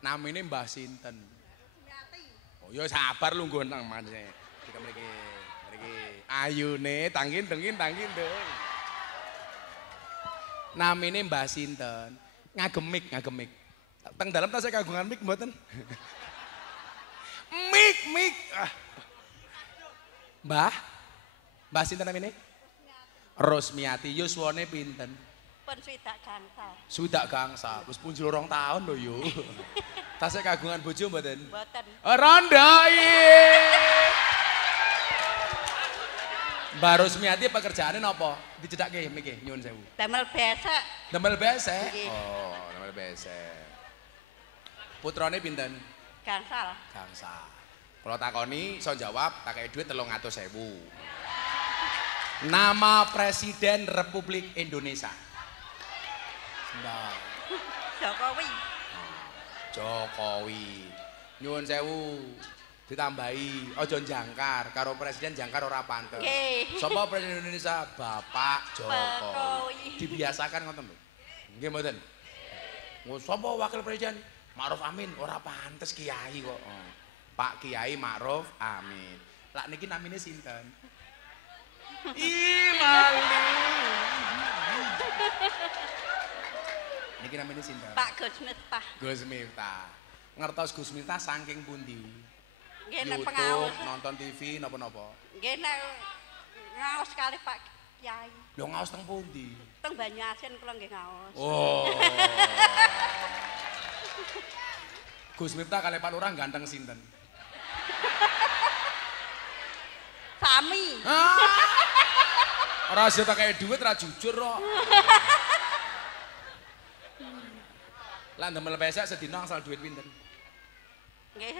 Namine Mbah sinten? Oh ya sabar lu nggo nang maneh. Iki mriki. Mriki. Ayune tangkin tengkin tangkin deng. Namine Mbah sinten? Ngagemik, ngagemik. Teng dalem tasih kagungan mik mboten? Mik. Mbah? Mbah sinten namine? Rosmiati. Yuswane pinten? Pun swidak gangsal. Swidak gangsal. Wis punjul 2 tahun lho yo. Tasih kagungan bojo mboten? Mboten. Rondo iki. Mbah Rosmiati pekerjaane napa? Dicedhakke mriki nyuwun sewu. Damel besek. Damel besek. Oh, damel besek. Putrane pinten? Gangsal. Gangsal. Kalau takoni iso jawab, tak kei duit 300.000. Nama Presiden Republik Indonesia. Nah. Jokowi. Jokowi. Nyuwun sewu ditambahi aja jangkar karo presiden jangkar ora pantes. Sapa presiden Indonesia? Bapak Jokowi. Dibiasakan ngoten lho. Nggih mboten. Sapa wakil presiden? Ma'ruf Amin ora pantes kiai kok. Pak Kiai Ma'ruf Amin. Lah niki namine sinten? Ih malu. Niki namine sinten? Pak Gus Miftah. Gus Miftah. Ngertos Gus Miftah saking pundi? Nggih nek YouTube, pengaos. nonton TV napa-napa? Nggih nek ngaos kali Pak Kiai. Lho ngaos teng pundi? Teng Banyuasin kula nggih ngaos. Oh. Gus Miftah kali Pak Lurah ganteng sinten? Sami. Ora sida tak kei dhuwit ora jujur kok. Lah ndemel pesek sedina angsal dhuwit pinten? Nggih,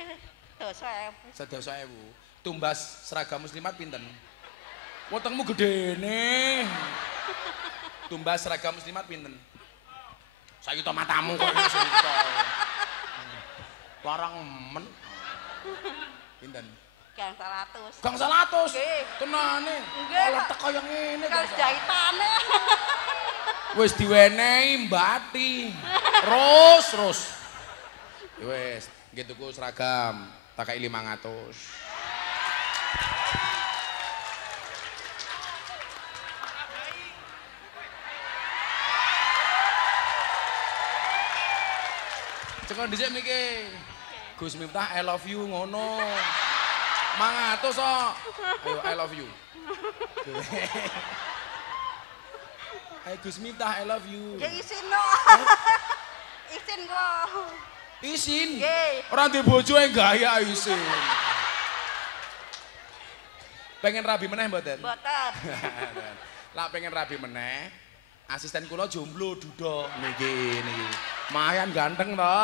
2.000. 10.000. Tumbas seragam muslimat pinten? Wetengmu gedene. Tumbas seragam muslimat pinten? Saiki to matamu kok langsung to. Larang men. Pinten? Gangsal 100. Gangsal 100. Nggih. Tenane. Nggih. Kalau teko yang ngene Kang jahitane. wis diwenehi mbati. Terus. Ya wis, nggih tuku seragam, tak kei 500. Cekon dhisik miki. Gus Miftah I love you ngono. 500 kok. Ayo I love you. Hai Gus Miftah I love you. Nggih isin no. Isin kok. Isin. Nggih. Ora ndek bojoe gaya isin. Pengen rabi meneh mboten? Mboten. Lah pengen rabi meneh. Asisten kula jomblo Duda niki. Mayan ganteng to.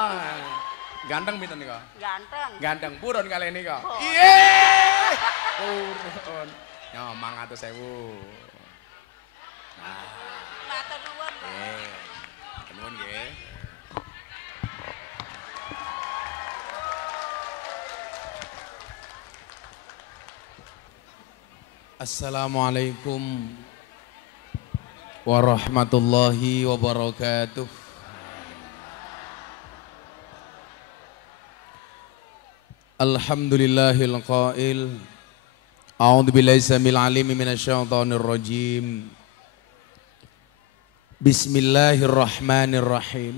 Ganteng pinten nika? Ganteng. Ganteng purun kali nika. Oh. Iye! Purun. Ya 500.000. Nah, Matur nuwun. nggih. Nuwun nggih. Assalamualaikum warahmatullahi wabarakatuh. Alhamdulillahil qail. A'udzu billahi samil alim minasyaitonir rajim. Bismillahirrahmanirrahim.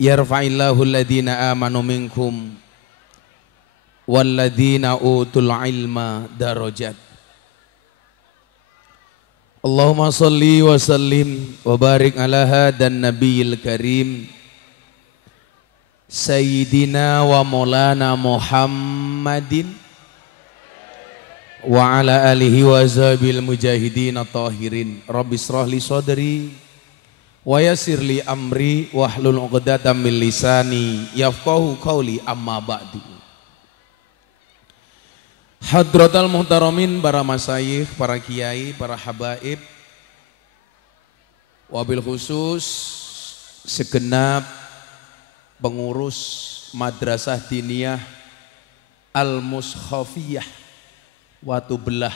Yarfa'illahu alladhina amanu minkum walladzina utul ilma darajat. Allahumma salli wa sallim wa barik ala hadan nabiyil karim Sayyidina wa maulana Muhammadin wa ala alihi wa zabil mujahidin tahirin. Rabbi israh li sadri wa yassir li amri wahlul 'uqdatam min lisani yafqahu qawli amma ba'du. Hadratal muhtaramin, para masyayikh, para kiai, para habaib, wabil khusus segenap pengurus Madrasah Diniyah Al-Muskhafiyah Watu Belah,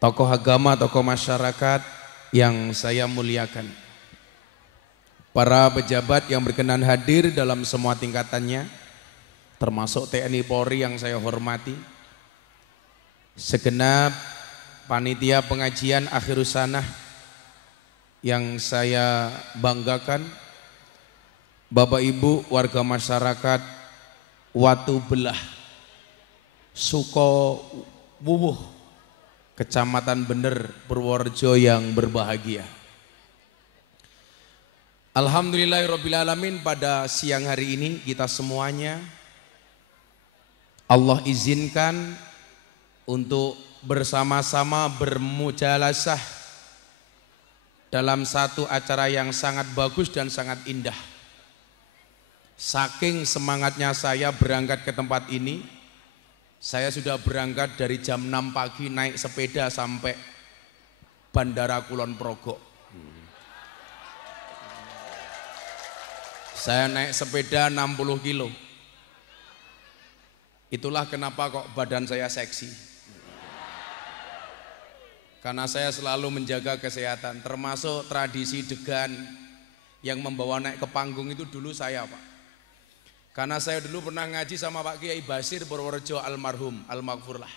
tokoh agama, tokoh masyarakat yang saya muliakan, para pejabat yang berkenan hadir dalam semua tingkatannya, termasuk TNI Polri yang saya hormati, segenap panitia pengajian Akhirus Sanah yang saya banggakan, Bapak Ibu warga masyarakat Watu Belah, Suko Wuwuh, Kecamatan Bener, Purworejo yang berbahagia. Alhamdulillahirrabbilalamin, pada siang hari ini kita semuanya Allah izinkan untuk bersama-sama bermujalasah dalam satu acara yang sangat bagus dan sangat indah. Saking semangatnya saya berangkat ke tempat ini, saya sudah berangkat dari jam 6 pagi naik sepeda sampai Bandara Kulon Progo. Saya naik sepeda 60 kilo. Itulah kenapa kok badan saya seksi. Karena saya selalu menjaga kesehatan, termasuk tradisi degan yang membawa naik ke panggung itu dulu saya, Pak. Karena saya dulu pernah ngaji sama Pak Kiai Basir Purworejo almarhum, almaghfurlah.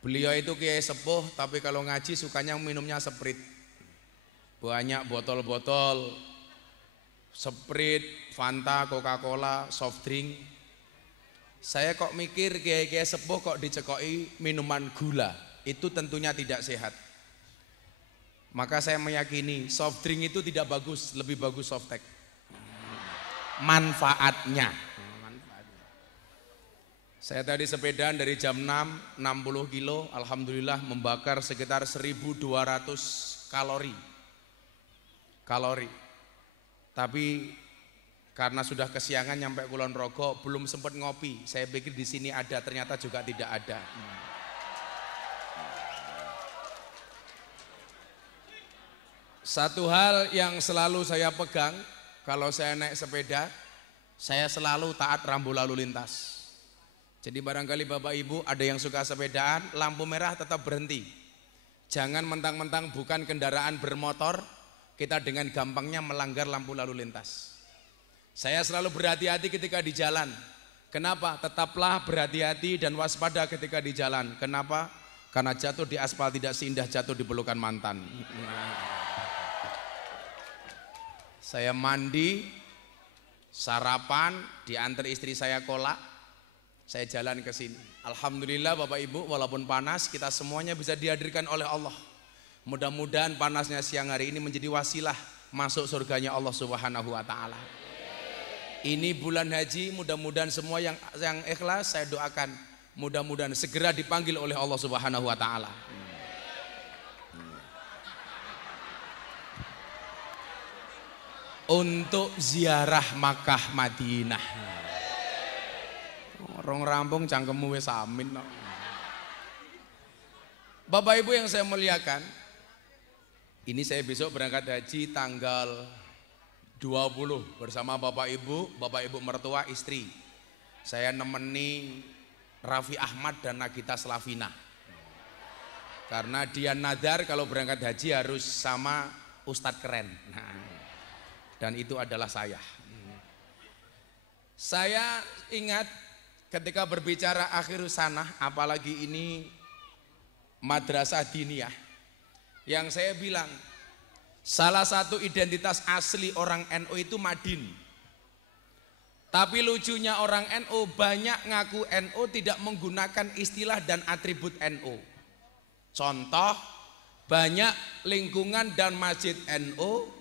Beliau itu kiai sepuh, tapi kalau ngaji sukanya minumnya Sprite. Banyak botol-botol Sprite, Fanta, Coca-Cola, soft drink. Saya kok mikir kiai-kiai sepuh kok dicekoki minuman gula, itu tentunya tidak sehat. Maka saya meyakini soft drink itu tidak bagus, lebih bagus softtek. Manfaatnya. Saya tadi sepedaan dari jam 6, 60 kilo, alhamdulillah membakar sekitar 1200 kalori. Tapi karena sudah kesiangan nyampe Kulon Progo, belum sempat ngopi. Saya pikir di sini ada, ternyata juga tidak ada. Satu hal yang selalu saya pegang, kalau saya naik sepeda, saya selalu taat rambu lalu lintas. Jadi barangkali Bapak Ibu ada yang suka sepedaan, lampu merah tetap berhenti. Jangan mentang-mentang bukan kendaraan bermotor, kita dengan gampangnya melanggar lampu lalu lintas. Saya selalu berhati-hati ketika di jalan. Kenapa? Tetaplah berhati-hati dan waspada ketika di jalan. Kenapa? Karena jatuh di aspal tidak seindah jatuh di pelukan mantan. Saya mandi, sarapan, diantar istri saya kolak, saya jalan ke sini. Alhamdulillah Bapak Ibu, walaupun panas, kita semuanya bisa dihadirkan oleh Allah. Mudah-mudahan panasnya siang hari ini menjadi wasilah masuk surganya Allah Subhanahu wa Ta'ala. Ini bulan haji, mudah-mudahan semua yang ikhlas saya doakan, mudah-mudahan segera dipanggil oleh Allah Subhanahu wa Ta'ala. Untuk ziarah Makkah Madinah. Orang rampung cangkemmu wis amin. Bapak Ibu yang saya muliakan, ini saya besok berangkat haji tanggal 20 bersama Bapak Ibu mertua, istri. Saya nemeni Raffi Ahmad dan Nagita Slavina. Karena dia nadar kalau berangkat haji harus sama Ustadz keren. Dan itu adalah saya. Saya ingat ketika berbicara Akhirus Sanah, apalagi ini madrasah diniyah, yang saya bilang salah satu identitas asli orang NU itu Madin. Tapi lucunya orang NU banyak ngaku NU tidak menggunakan istilah dan atribut NU. Contoh, banyak lingkungan dan masjid NU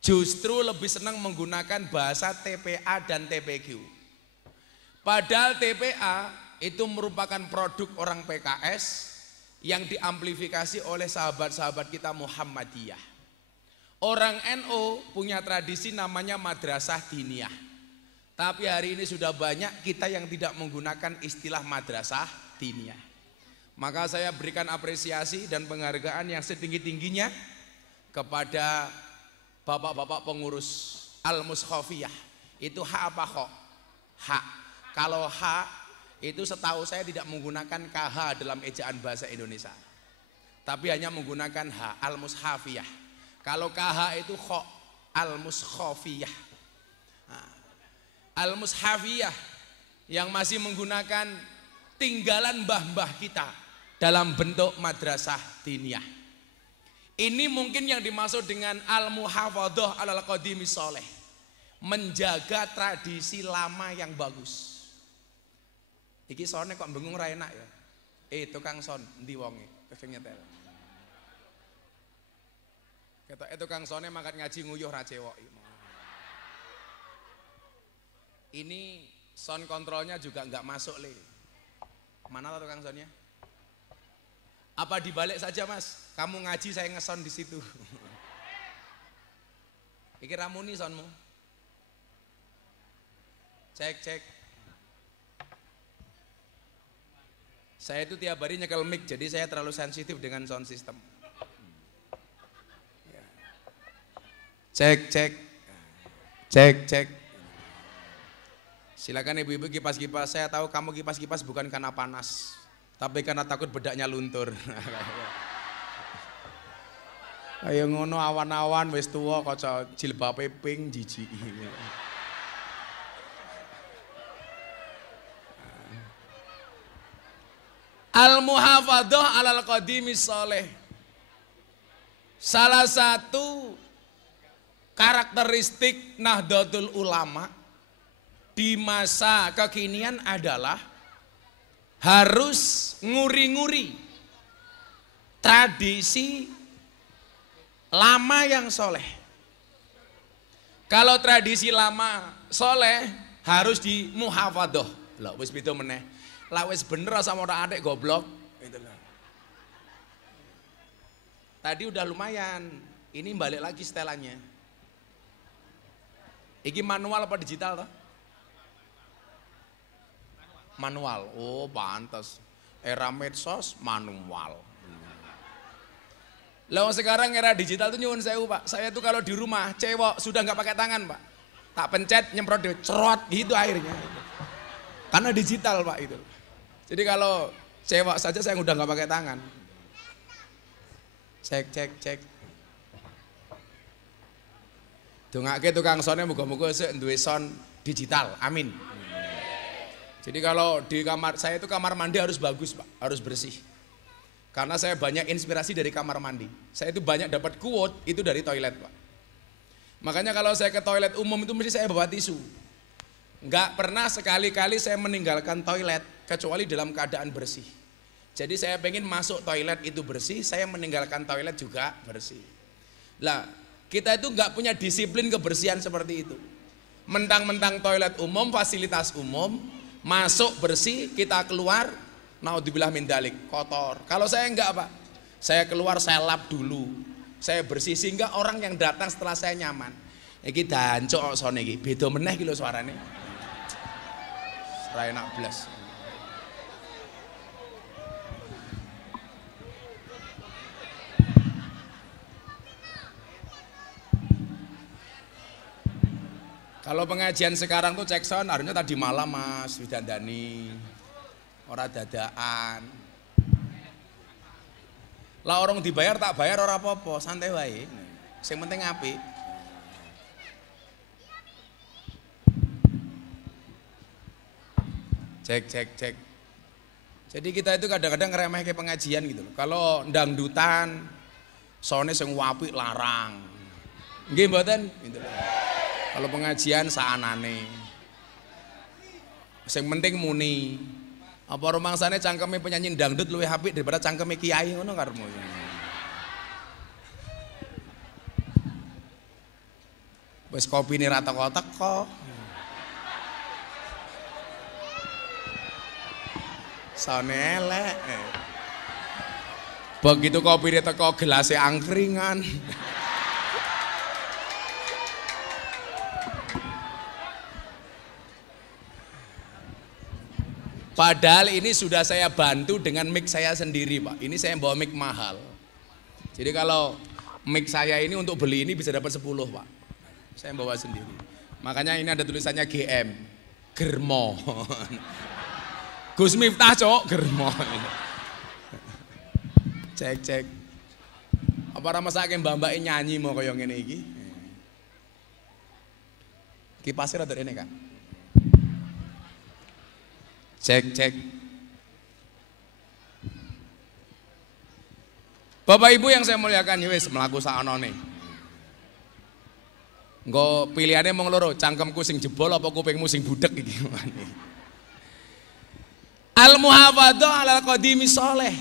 justru lebih senang menggunakan bahasa TPA dan TPQ. Padahal TPA itu merupakan produk orang PKS yang diamplifikasi oleh sahabat-sahabat kita Muhammadiyah. Orang NU punya tradisi namanya madrasah diniyah. Tapi hari ini sudah banyak kita yang tidak menggunakan istilah madrasah diniyah. Maka saya berikan apresiasi dan penghargaan yang setinggi-tingginya kepada bapak-bapak pengurus Al-Mushafiyah. Itu hak apa kok? Hak. Kalau hak itu setahu saya tidak menggunakan KH dalam ejaan bahasa Indonesia, tapi hanya menggunakan H, Al-Mushafiyah. Kalau KH itu kok, al-mushafiyah. Al-mushafiyah yang masih menggunakan tinggalan mbah-mbah kita dalam bentuk madrasah diniyah. Ini mungkin yang dimaksud dengan al-muhafadhah alal qadimi sholeh, menjaga tradisi lama yang bagus. Iki sone kok bengung ra enak ya. Tukang son endi wonge sing nyetel. Ketoke tukang sone mangkat ngaji nguyuh ra cewek. Ini sound kontrolnya juga nggak masuk le. Mana tukang soundnya? Apa dibalik saja mas? Kamu ngaji saya ngeson di situ. Iki ramuni soundmu. Cek. Saya itu tiap hari nyekel mic, jadi saya terlalu sensitif dengan sound system. Cek. Silakan ibu-ibu kipas-kipas. Saya tahu kamu kipas-kipas bukan karena panas, tapi karena takut bedaknya luntur. Ayo ngono awan-awan wis tuwa kaca jilbabe pink jijik. Al-muhafadhah alal qadimi sholeh. Salah satu karakteristik Nahdlatul Ulama di masa kekinian adalah harus nguri-nguri tradisi lama yang soleh. Kalau tradisi lama soleh harus di muhafadhah. Lah wis beda meneh. Lah wis bener sama orang adik goblok. Tadi udah lumayan. Ini balik lagi setelannya. Iki manual apa digital toh? Manual. Oh, pantas. Era medsos manual. Lah sekarang era digital tuh nyuwun sewu, Pak. Saya tuh kalau di rumah cewek sudah nggak pakai tangan, Pak. Tak pencet nyemprot cerot gitu akhirnya. Karena digital, Pak, itu. Jadi kalau cewek saja saya udah nggak pakai tangan. Cek. Dongake tukang sone muga-muga sik duwe sound digital. Amin. Jadi kalau di kamar saya itu kamar mandi harus bagus, Pak, harus bersih. Karena saya banyak inspirasi dari kamar mandi. Saya itu banyak dapat quote itu dari toilet, Pak. Makanya kalau saya ke toilet umum itu mesti saya bawa tisu. Enggak pernah sekali-kali saya meninggalkan toilet kecuali dalam keadaan bersih. Jadi saya pengen masuk toilet itu bersih, saya meninggalkan toilet juga bersih. Lah, kita itu enggak punya disiplin kebersihan seperti itu. Mentang-mentang toilet umum, fasilitas umum, masuk bersih, kita keluar, naudzubillah min dzalik, kotor. Kalau saya enggak, Pak. Saya keluar, saya lap dulu. Saya bersih sehingga orang yang datang setelah saya nyaman. Iki dancuk sone iki, beda meneh iki lho suarane. Ra enak blas. Kalau pengajian sekarang tuh cek sound harusnya tadi malam Mas Widandani. Ora dadaan. Lah orang dibayar tak bayar ora apa-apa, santai wae. Sing penting apik. Cek. Jadi kita itu kadang-kadang ngeremeh ke pengajian gitu loh. Kalau dangdutan soundnya sing apik larang. Nggih mboten gitu loh. Kalau pengajian saanane. Sing penting muni. Apa rumangsane cangkeme penyanyi dangdut luwih apik daripada cangkeme kiai ngono karepmu. Wis kopine ra teko-teko. Sone elek. Begitu kopine teko gelase angkringan. Padahal ini sudah saya bantu dengan mic saya sendiri, Pak. Ini saya bawa mic mahal. Jadi kalau mic saya ini untuk beli ini bisa dapat 10, Pak. Saya bawa sendiri. Makanya ini ada tulisannya GM. Germo. Gus Miftah, Cok, germo. Cek. Apa ra mesake mbak-mbake nyanyi mau kaya ngene iki? Kipasnya rada ini, Kak. Cek, cek. Bapak Ibu yang saya muliakan, wis mlaku sakonone. Engko pilihane mung loro, cangkemku sing jebol apa kupingmu sing budek iki. Al muhafadzah alal qadimi sholeh.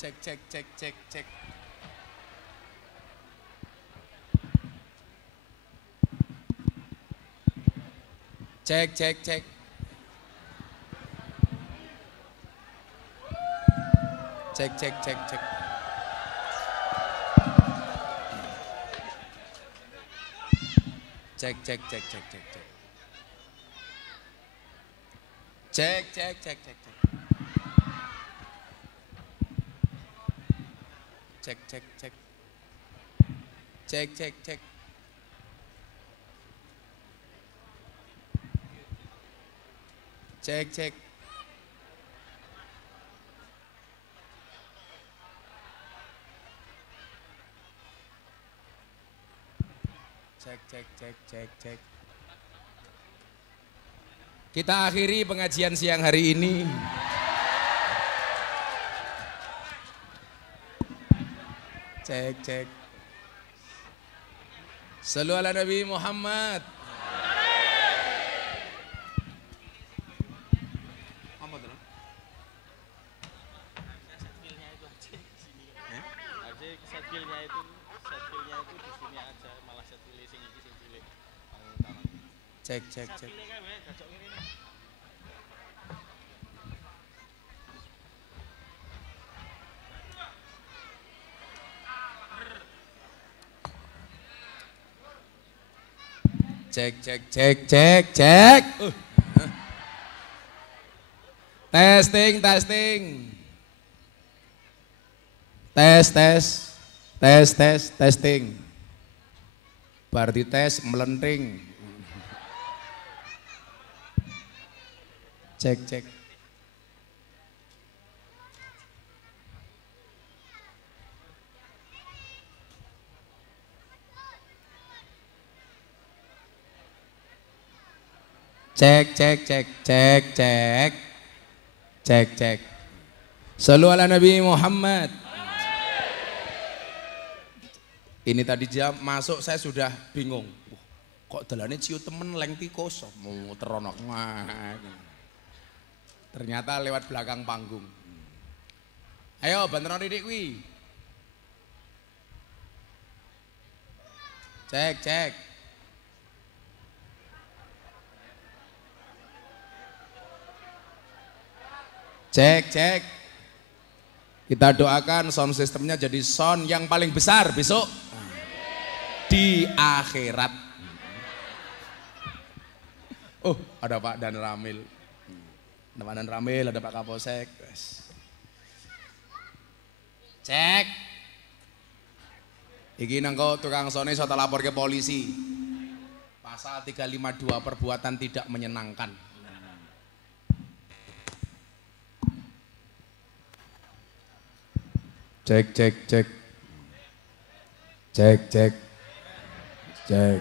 Cek cek cek cek cek. Cek cek cek. Cek cek cek cek. Cek cek cek cek cek cek. Cek cek cek cek cek. Cek cek cek. Cek cek cek. Cek cek. Cek cek cek cek cek. Kita akhiri pengajian siang hari ini. Cek cek. Shallu ala Nabi Muhammad. Cek cek cek. Cek cek cek cek cek. Testing testing. Tes tes. Tes tes testing. Bar di tes melenting. Cek cek. Cek cek cek cek cek. Cek cek. Shallu ala Nabi Muhammad. Ini tadi jam masuk saya sudah bingung. Kok dalane ciu temen leng tikus mau teronok. Ternyata lewat belakang panggung. Ayo banteran didik kuwi. Cek cek. Cek cek. Kita doakan sound systemnya jadi sound yang paling besar besok di akhirat. Oh, ada Pak Dan Ramil. Ada Pak Dan Ramil, ada Pak Kapolsek. Cek. Iki nangko tukang sone iso lapor ke polisi. Pasal 352 perbuatan tidak menyenangkan. Cek cek cek. Cek cek. Cek.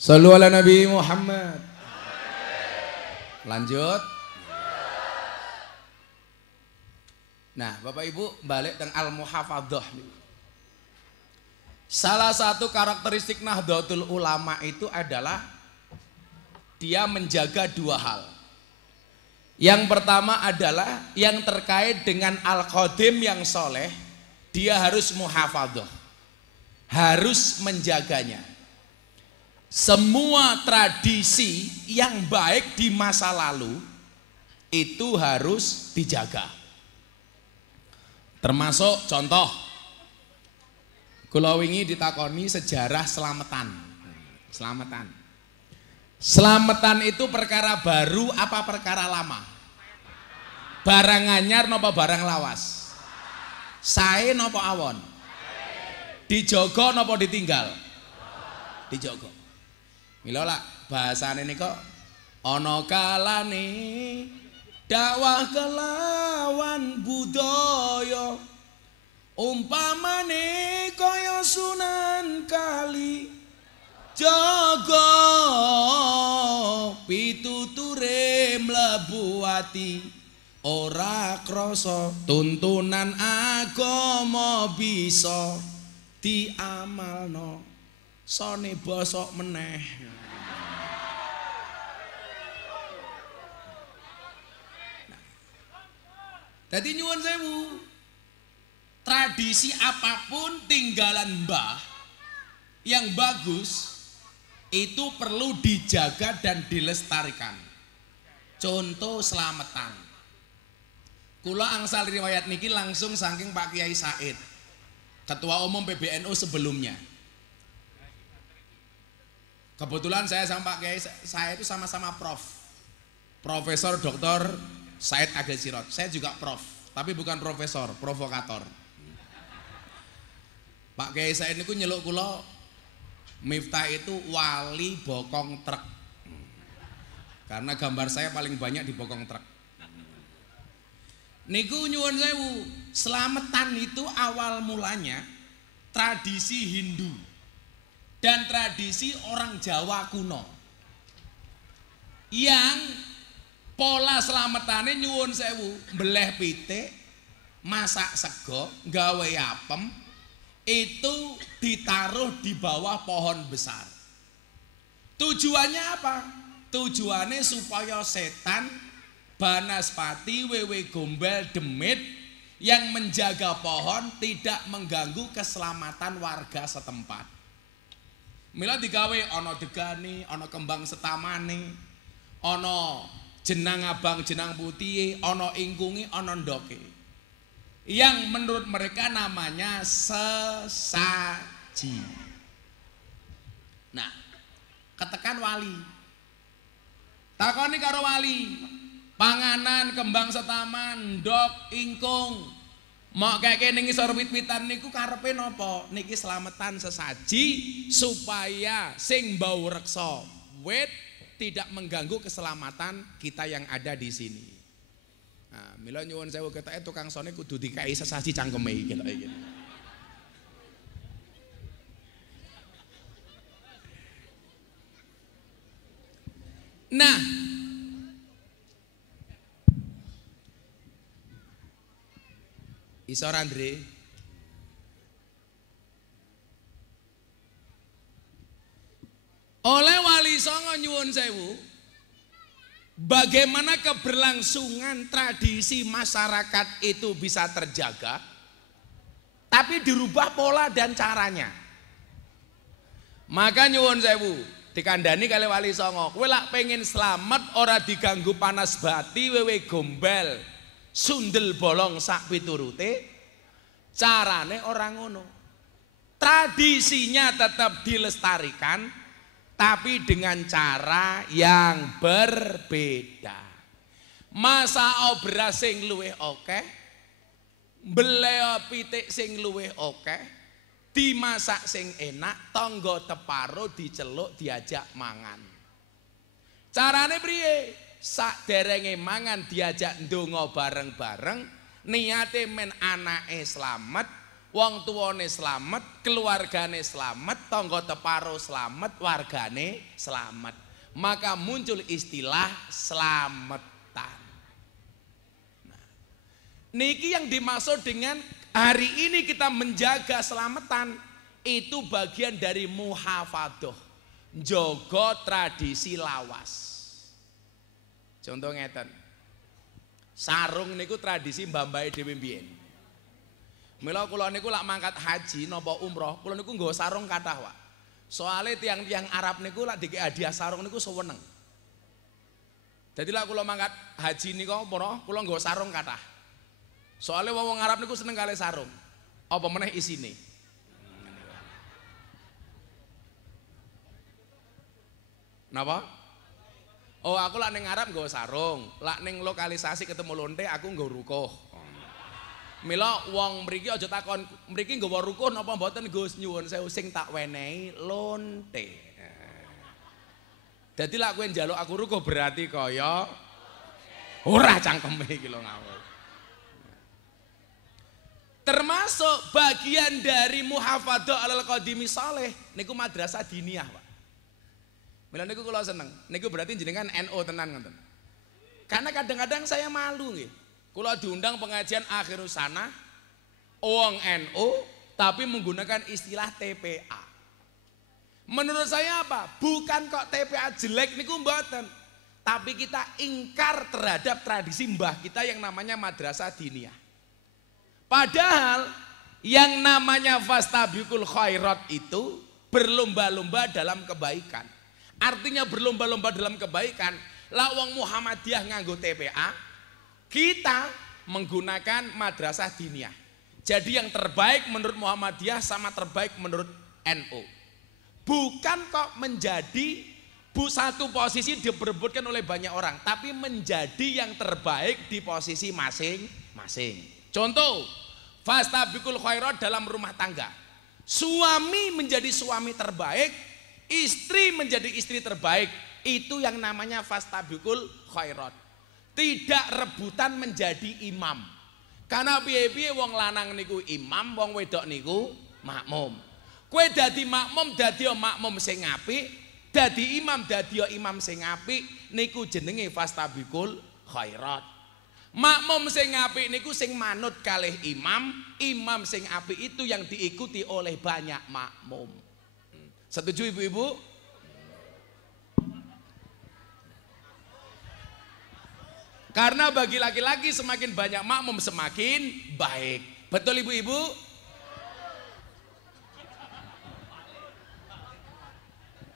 Shallu ala Nabi Muhammad. Lanjut. Nah, Bapak Ibu balik dengan al-muhafadzah. Salah satu karakteristik Nahdlatul Ulama itu adalah dia menjaga dua hal. Yang pertama adalah yang terkait dengan al-qadim yang soleh, dia harus muhafadzah, harus menjaganya. Semua tradisi yang baik di masa lalu itu harus dijaga. Termasuk contoh, kula wingi ditakoni sejarah selamatan. Selamatan itu perkara baru apa perkara lama? Barang anyar napa barang lawas? Sae napa awon? Dijogo napa ditinggal? dijogo. Mila lak bahasane nika ana kalane dakwah kelawan budaya umpamane kaya Sunan Kali jaga pituture mlebu ati ora krasa tuntunan agama bisa diamalno sone bosok meneh. Dadi nyuwun sewu, tradisi apapun tinggalan mbah yang bagus itu perlu dijaga dan dilestarikan. Contoh selamatan. Kula angsal riwayat niki langsung saking Pak Kiai Said, Ketua Umum PBNU sebelumnya. Kebetulan saya sama Pak Kiai saya itu sama-sama Profesor Dr. Said Agil Sirot. Saya juga prof, tapi bukan profesor, provokator. Pak Kiai Said niku nyeluk kula Miftah itu wali bokong truk. Karena gambar saya paling banyak di bokong truk. Niku nyuwun sewu, selamatan itu awal mulanya tradisi Hindu dan tradisi orang Jawa kuno. Yang pola selamatane nyuwun sewu, mbeleh pitik, masak sego, gawe apem, itu ditaruh di bawah pohon besar. Tujuannya apa? Tujuannya supaya setan, banaspati, wewe gombel, demit yang menjaga pohon tidak mengganggu keselamatan warga setempat. Mila digawe ana degani, ana kembang setamane, ana jenang abang jenang putih, ana ingkungi, ana ndoke. Yang menurut mereka namanya sesaji. Nah, ketekan wali. Takoni karo wali, panganan kembang setaman, ndok, ingkung, mok keke ning isor wit-witan niku karepe napa? Niki slametan sesaji supaya sing bau reksa wit tidak mengganggu keselamatan kita yang ada di sini. Nah, mila nyuwun sewu ketoke tukang sone kudu dikai sesaji cangkeme iki lho iki. Nah, isor Andre, oleh Wali Songo nyuwun sewu, bagaimana keberlangsungan tradisi masyarakat itu bisa terjaga, tapi dirubah pola dan caranya. Maka nyuwun sewu, dikandani kali Wali Songo, kowe lak pengen selamat ora diganggu panas bati, wewe gombel, sundel bolong sak piturute, carane orang ngono. Tradisinya tetap dilestarikan, tapi dengan cara yang berbeda. Masa obras sing luwih akeh, mbeleh pitik sing luwih akeh, dimasak sing enak, tangga teparo diceluk diajak mangan. Carane priye? Sakderenge mangan diajak ndonga bareng-bareng, niate men anake slamet, wong tuane slamet, keluargane slamet, tangga teparo slamet, wargane slamet. Maka muncul istilah slametan. Nah, niki yang dimaksud dengan hari ini kita menjaga selamatan, itu bagian dari muhafadoh, njogo tradisi lawas. Contoh ngeten, sarung niku tradisi mbah-mbahe dhewe mbiyen. Mila kula niku lak mangkat haji napa umroh, kula niku nggawa sarung kathah, Pak. Soale tiang-tiang Arab niku lak dikek hadiah sarung niku seweneng. Jadi lak kula mangkat haji niku umroh, kula nggawa sarung kathah. Soale wong Arab niku seneng kali sarung. Apa meneh isine? Napa? Oh, aku lak ning Arab nggawa sarung, lak ning lokalisasi ketemu lonte aku nggawa rukuh. Mila wong mriki aja takon mriki nggawa rukun apa mboten Gus, nyuwun sewu sing tak wenehi lonte. Dadi lak kowe njaluk aku rukuh berarti kaya ora cangkeme iki lho ngawur. Termasuk bagian dari muhafadzah alal qadimi saleh niku madrasah diniyah, Pak. Mila niku kula seneng. Niku berarti jenengan NU tenan ngoten. Karena kadang-kadang saya malu nggih. Kula diundang pengajian akhirus sana wong NU tapi menggunakan istilah TPA. Menurut saya apa? Bukan kok TPA jelek niku mboten. Tapi kita ingkar terhadap tradisi mbah kita yang namanya madrasah diniyah. Padahal yang namanya fastabiqul khairat itu berlomba-lomba dalam kebaikan. Artinya berlomba-lomba dalam kebaikan. Lah wong Muhammadiyah nganggo TPA, kita menggunakan madrasah diniyah. Jadi yang terbaik menurut Muhammadiyah sama terbaik menurut NU. Bukan kok menjadi satu posisi diperebutkan oleh banyak orang, tapi menjadi yang terbaik di posisi masing-masing. Contoh, fastabiqul khairat dalam rumah tangga. Suami menjadi suami terbaik, istri menjadi istri terbaik. Itu yang namanya fastabiqul khairat. Tidak rebutan menjadi imam. Karena piye-piye wong lanang niku imam, wong wedok niku makmum. Kowe dadi makmum, dadi makmum sing apik, dadi imam sing apik, niku jenenge fastabiqul khairat. Makmum sing apik niku sing manut kalih imam, imam sing apik itu yang diikuti oleh banyak makmum. Setuju ibu-ibu? Karena bagi laki-laki semakin banyak makmum semakin baik. Betul ibu-ibu?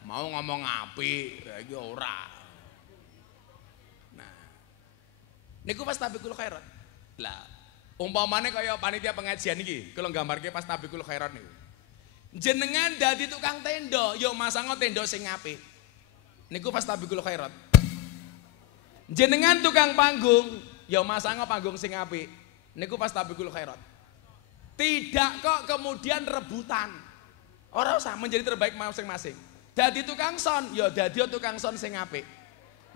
Mau ngomong api, lagi ora. Nah, niku fastabiqul khairat. Lah, umpamane kaya panitia pengajian iki, kalau nggambarke fastabiqul khairat niku. Jenengan dadi tukang tenda, yo masanga tenda sing apik. Niku fastabiqul khairat. Jenengan tukang panggung, ya masanga panggung sing apik. Niku fastabiqul khairat. Tidak kok kemudian rebutan. Ora usah menjadi terbaik masing-masing. Dadi tukang son, ya dadi tukang son sing apik.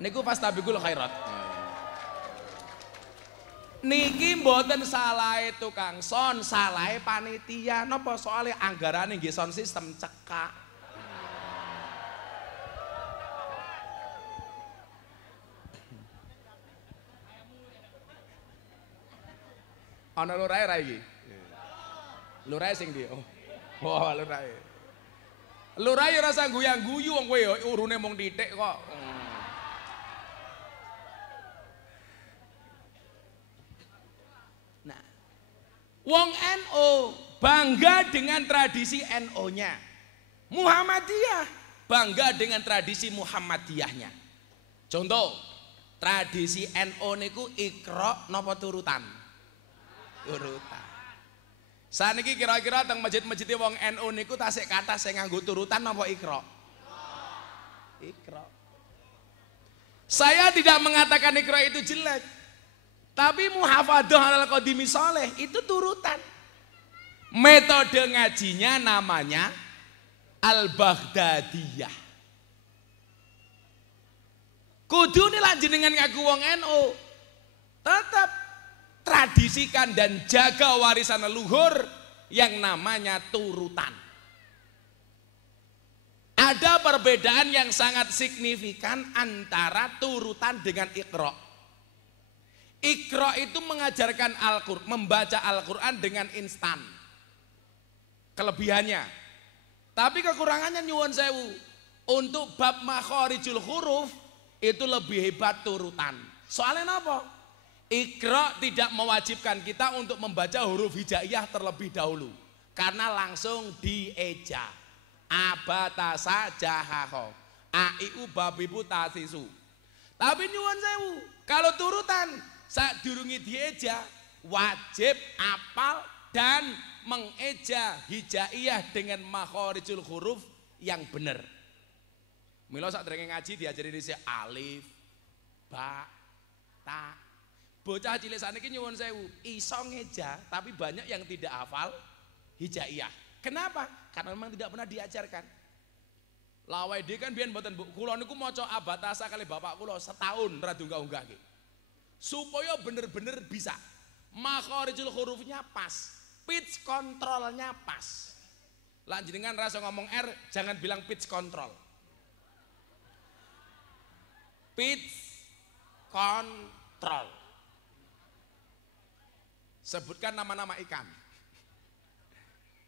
Niku fastabiqul khairat. Niki mboten salahe tukang son, salahe panitia. Napa soalnya anggarane nggih sound system cekak. Ana lurahe ra iki? Lurahe sing ndi? Oh, lurahe. Lurahe ora usah guyang-guyu wong kowe urune mung titik kok. Nah, wong NU bangga dengan tradisi NU-nya. Muhammadiyah bangga dengan tradisi Muhammadiyahnya. Contoh, tradisi NU niku Iqra napa turutan? Turutan. Saniki kira-kira teng masjid-masjid wong NU niku tasik kata sing nganggo turutan napa Iqra? Iqra. Saya tidak mengatakan Iqra itu jelek. Tapi muhafadzah alal qadimi saleh itu turutan. Metode ngajinya namanya Al-Baghdadiyah. Kudu nih jenengan ngaku wong NU. Tetap tradisikan dan jaga warisan leluhur yang namanya turutan. Ada perbedaan yang sangat signifikan antara turutan dengan Iqra. Iqra itu mengajarkan Al-Qur'an, membaca Al-Qur'an dengan instan. Kelebihannya. Tapi kekurangannya nyuwun sewu. Untuk bab makharijul huruf itu lebih hebat turutan. Soalnya apa? Iqra tidak mewajibkan kita untuk membaca huruf hijaiyah terlebih dahulu karena langsung dieja. Abatasa jahaho aiu babibu tasisu. Tapi nyuwun sewu, kalau turutan sadurunge dieja wajib apal dan mengeja hijaiyah dengan makharijul huruf yang benar. Mila sak derenge ngaji diajari dhisik alif, ba, ta. Bocah cilik saniki nyuwun sewu, iso ngeja tapi banyak yang tidak hafal hijaiyah. Kenapa? Karena memang tidak pernah diajarkan. Lawai dia kan biyen mboten Bu. Kula niku maca abatasa kali bapak kula setahun ra diunggah-unggahke. Supaya bener-bener bisa. Makharijul hurufnya pas, pitch kontrolnya pas. Lah jenengan rasa ngomong R, jangan bilang pitch control. Pitch control. Sebutkan nama-nama ikan.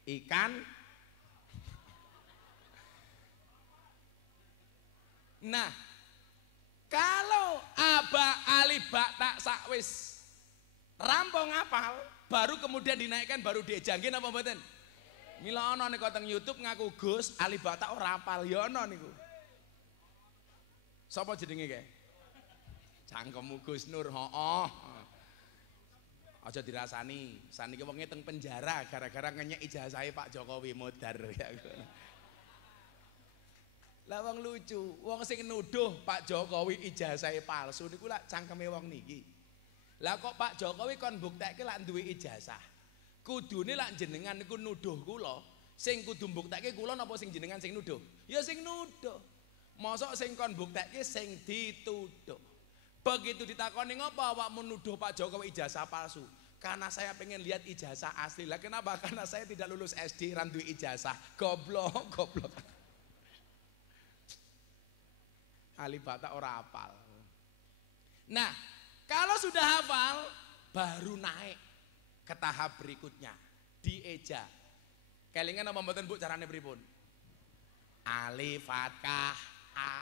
Ikan. Nah, kalau aba alibak tak sakwis rampung apal, baru kemudian dinaikkan baru diejangin apa mboten? Mila ana niku teng YouTube ngaku Gus alibak tak ora apal ya ana niku. Sapa jenenge kae? Cangkemmu Gus Nur, hooh. Aja dirasani, saniki wonge teng penjara gara-gara ngenyek ijazahe Pak Jokowi modar ya. Lah wong lucu, wong sing nuduh Pak Jokowi ijazahe palsu niku lak cangkeme wong niki. Lah kok Pak Jokowi kon mbuktekke lak duwe ijazah. Kudune lak jenengan niku nuduh kula, sing kudu mbuktekke kula napa sing jenengan sing nuduh? Ya sing nuduh. Mosok sing kon mbuktekke sing dituduh. Begitu ditakoni ngopo awakmu nuduh Pak Jokowi ijazah palsu? Karena saya pengen lihat ijazah asli. Lah kenapa? Karena saya tidak lulus SD ra duwe ijazah. Goblok, goblok. Alibata ora hafal. Nah, kalau sudah hafal baru naik ke tahap berikutnya, dieja. Kelingan apa mboten Bu carane pripun? Alif fathah a,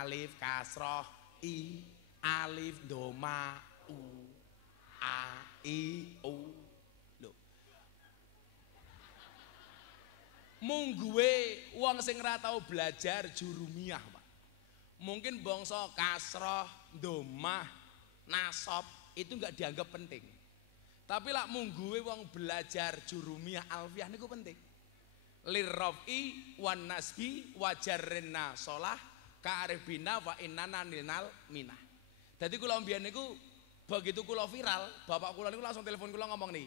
alif kasroh i, alif doma u, a i u. Lho. Mungguwe wong sing ora tau belajar jurumiyah, Pak. Mungkin bangsa kasroh, domah, nasab itu enggak dianggap penting. Tapi lak mungguwe wong belajar jurumiyah alfiyah niku penting. Lirrafi wan nasbi wajarrin nasolah ka'arifina wa innana ninal minah. Dadi kula mbiyen niku begitu kula viral, bapak kula niku langsung telepon kula ngomong nih,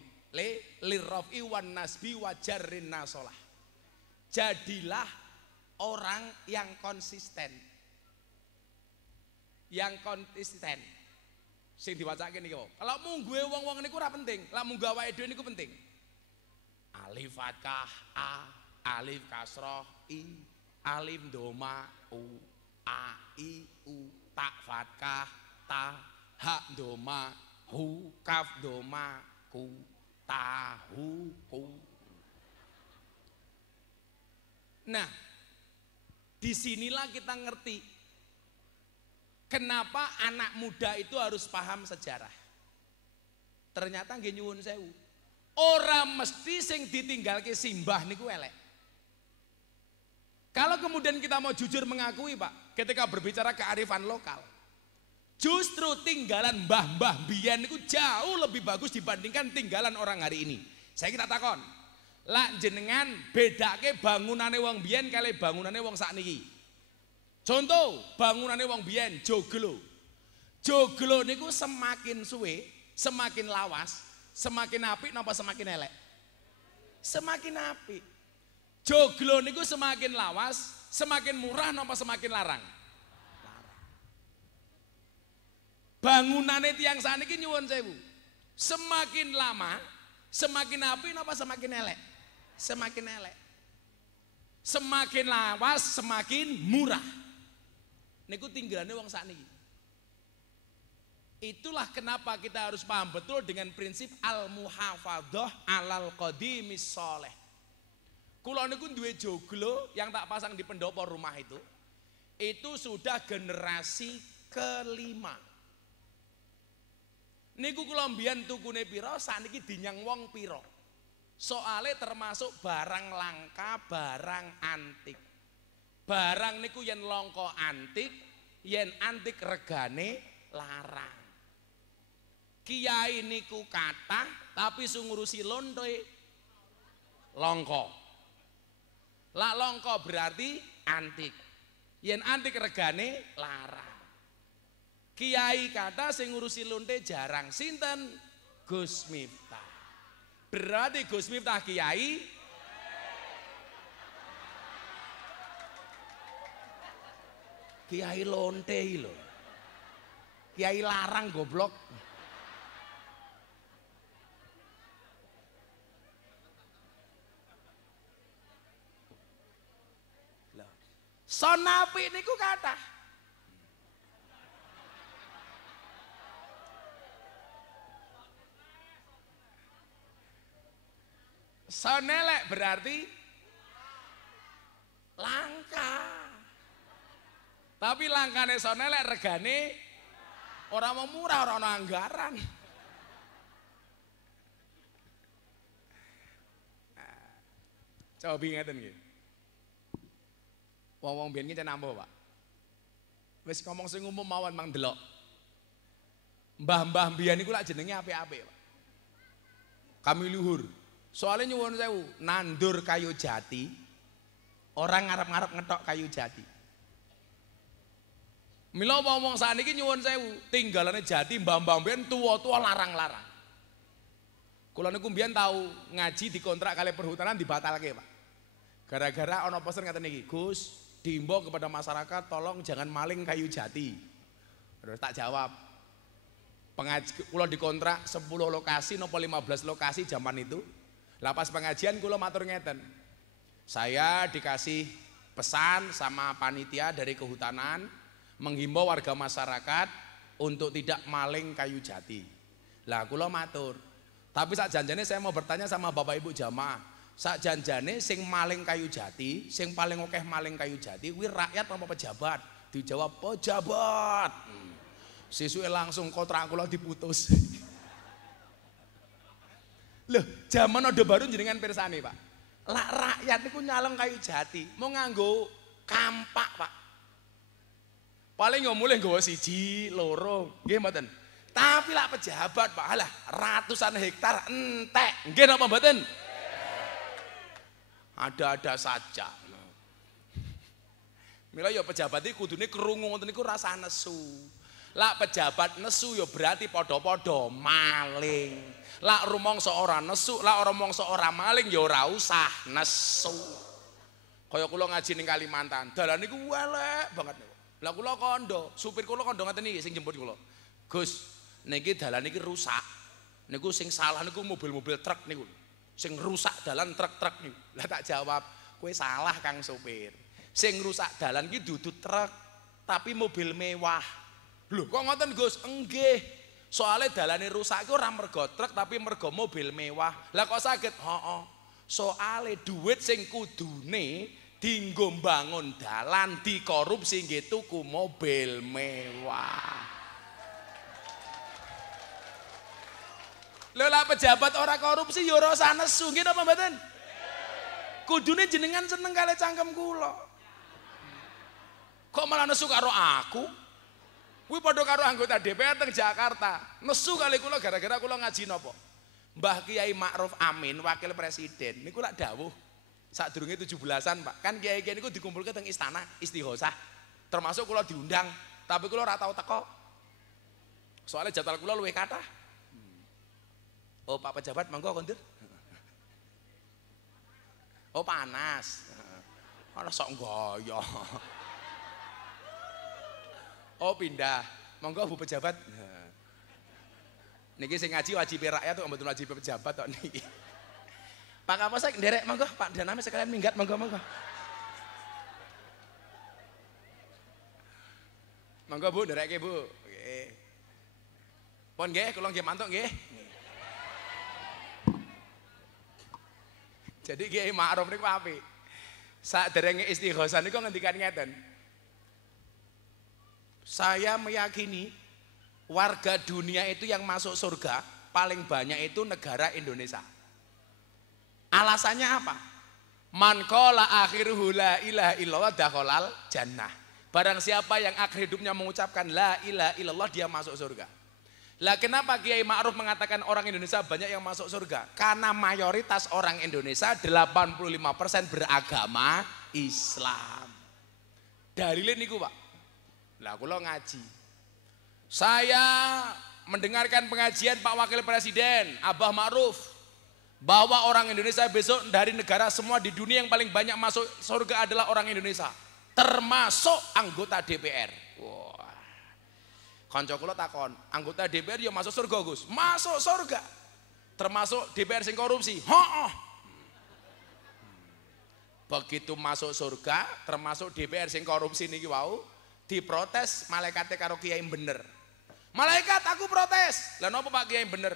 lirrafi wan nasbi wajarrin nasolah. Jadilah orang yang konsisten. Yang konsisten sing diwacake niki. Kalau mungguhe wong-wong niku ora penting, lak munggu awake dhewe niku penting. Alif fathah a, alif kasroh i, alif doma u, a i u, ta fathah ta, ha doma hu, kaf doma ku, ta hu ku. Nah, disinilah kita ngerti kenapa anak muda itu harus paham sejarah. Ternyata nggih nyuwun sewu. Ora mesti sing ditinggalke simbah niku elek. Kalau kemudian kita mau jujur mengakui, Pak, ketika berbicara kearifan lokal, justru tinggalan mbah-mbah biyen niku jauh lebih bagus dibandingkan tinggalan orang hari ini. Saya kita takon, lak jenengan bedake bangunane wong biyen kali bangunane wong sakniki. Contoh bangunannya wong biyen joglo. Joglo niku semakin suwe, semakin lawas, semakin apik napa semakin elek? Semakin apik. Joglo niku semakin lawas, semakin murah napa semakin larang? Larang. Bangunane tiyang saniki nyuwun sewu. Semakin lama, semakin apik napa semakin elek? Semakin elek. Semakin lawas, semakin murah. Niku tinggalane wong sakniki. Itulah kenapa kita harus paham betul dengan prinsip al-muhafadzah alal qadimis sholeh. Kula niku duwe joglo yang tak pasang di pendopo rumah itu. Itu sudah generasi kelima. Niku kula mbiyen tukune pira, sakniki dinyang wong pira. Soale termasuk barang langka, barang antik. Barang niku yen langka antik, yen antik regane larang. Kiai niku kathah tapi sing ngurusi lonte langka. Lah langka berarti antik. Yen antik regane larang. Kiai kata sing ngurusi lonte jarang. Sinten? Gus Miftah. Berarti Gus Miftah kiai. Kiai lonte lho. Kiai larang goblok. Sonapi niku kathah. Sonelek berarti langka. Tapi langkane sonelek regane ora mau murah, ora ana anggaran. Coba ngeten nggih. Wong-wong biyen ki nampa, Pak. Wis ngomong sing umum mawon mang delok. Mbah-mbah mbiyen niku lak jenenge apik-apik, Pak. Kami luhur. Soalnya nyuwun sewu, nandur kayu jati, orang ngarep-ngarep ngetok kayu jati. Mila ngomong sakniki nyuwun sewu, tinggalane jati mbah-mbah mbiyen tuwa-tuwa larang-larang. Kula niku mbiyen tau ngaji dikontrak kali perhutanan dibatalke, Pak. Gara-gara ana pesen ngaten niki, Gus, diimbau kepada masyarakat tolong jangan maling kayu jati. Terus tak jawab, pengaji kula dikontrak 10 lokasi nopo 15 lokasi zaman itu. Lah pas pengajian kula matur ngeten. Saya dikasih pesan sama panitia dari kehutanan menghimbau warga masyarakat untuk tidak maling kayu jati. Lah kula matur. Tapi sak janjane saya mau bertanya sama Bapak Ibu jamaah. Sak janjane sing maling kayu jati, sing paling akeh maling kayu jati kuwi rakyat apa pejabat? Dijawab pejabat. Sesuke langsung kontrak kula diputus. Loh, zaman Orde Baru jenengan pirsani, Pak. Lah rakyat niku nyaleng kayu jati, mau nganggo kampak, Pak. Paling yo mulih nggawa 1, 2, nggih mboten. Tapi lah pejabat, Pak, alah ratusan hektar entek. Nggih napa mboten? Ada-ada saja. Mila yo pejabat iki kudune krungu ngoten niku rasa nesu. Lah pejabat nesu yo berarti padha-padha maling. Lah rumangsa ora nesu, lah ora mangsa ora maling ya ora usah nesu. Kaya kula ngaji ning Kalimantan, dalan niku elek banget niku. Lah kula kandha, supir kula kandha ngaten iki sing jemput kula. Gus, niki dalan iki rusak. Niku sing salah niku mobil-mobil truk niku. Sing rusak dalan truk-truk niku. Lah tak jawab, kowe salah Kang supir. Sing rusak dalan iki dudu truk, tapi mobil mewah. Lho kok ngoten Gus? Enggih. Soalnya dalane rusak itu ora mergo truk tapi mergo mobil mewah. Lah kok saged? Heeh. Soale duit sing kudune dienggo mbangun dalan dikorupsi nggih tuku mobil mewah. Lha lah pejabat ora korupsi ya ora usah nesu nggih napa mboten? Kudune jenengan seneng kali cangkem kula. Kok malah nesu karo aku? Kuwi padha karo anggota DPR teng Jakarta. Nesu kali kula gara-gara kula ngaji napa? Mbah Kiai Ma'ruf Amin, wakil presiden niku lak dawuh sadurunge 17-an, Pak. Kan kiai-kiai niku dikumpulke teng istana Istighosah. Termasuk kula diundang, tapi kula ora tau teko. Soalnya jadwal kula luwih kathah. Oh, Pak pejabat monggo kondur. Oh, panas. Ana sok nggoyo. Oh pindah, monggo Bu pejabat. Niki sing ngaji wajib rakyat tuh, mboten wajib pejabat tok niki. Pak Kapolsek nderek monggo, Pak Daname sekalian minggat monggo. Monggo Bu, nderekke Bu. Nggih. Pun nggih, kula nggih mantuk nggih. Jadi Kiai Ma'ruf niku apik. Saderenge Istighosah niku ngendikan ngeten. Saya meyakini warga dunia itu yang masuk surga paling banyak itu negara Indonesia. Alasannya apa? Man qala akhiruhu la ilaha illallah dakhalal jannah. Barang siapa yang akhir hidupnya mengucapkan la ilaha illallah dia masuk surga. Lah kenapa Kiai Ma'ruf mengatakan orang Indonesia banyak yang masuk surga? Karena mayoritas orang Indonesia 85% beragama Islam. Dalile niku, Pak. Lah kula ngaji. Saya mendengarkan pengajian Pak Wakil Presiden Abah Ma'ruf bahwa orang Indonesia besok dari negara semua di dunia yang paling banyak masuk surga adalah orang Indonesia, termasuk anggota DPR. Wah. Kanca kula takon, anggota DPR ya masuk surga, Gus? Masuk surga. Termasuk DPR sing korupsi. Heeh. Begitu masuk surga, termasuk DPR sing korupsi niki wau, diprotes malaikate karo kiai bener. Malaikat aku protes. Lah napa Pak Kiai bener?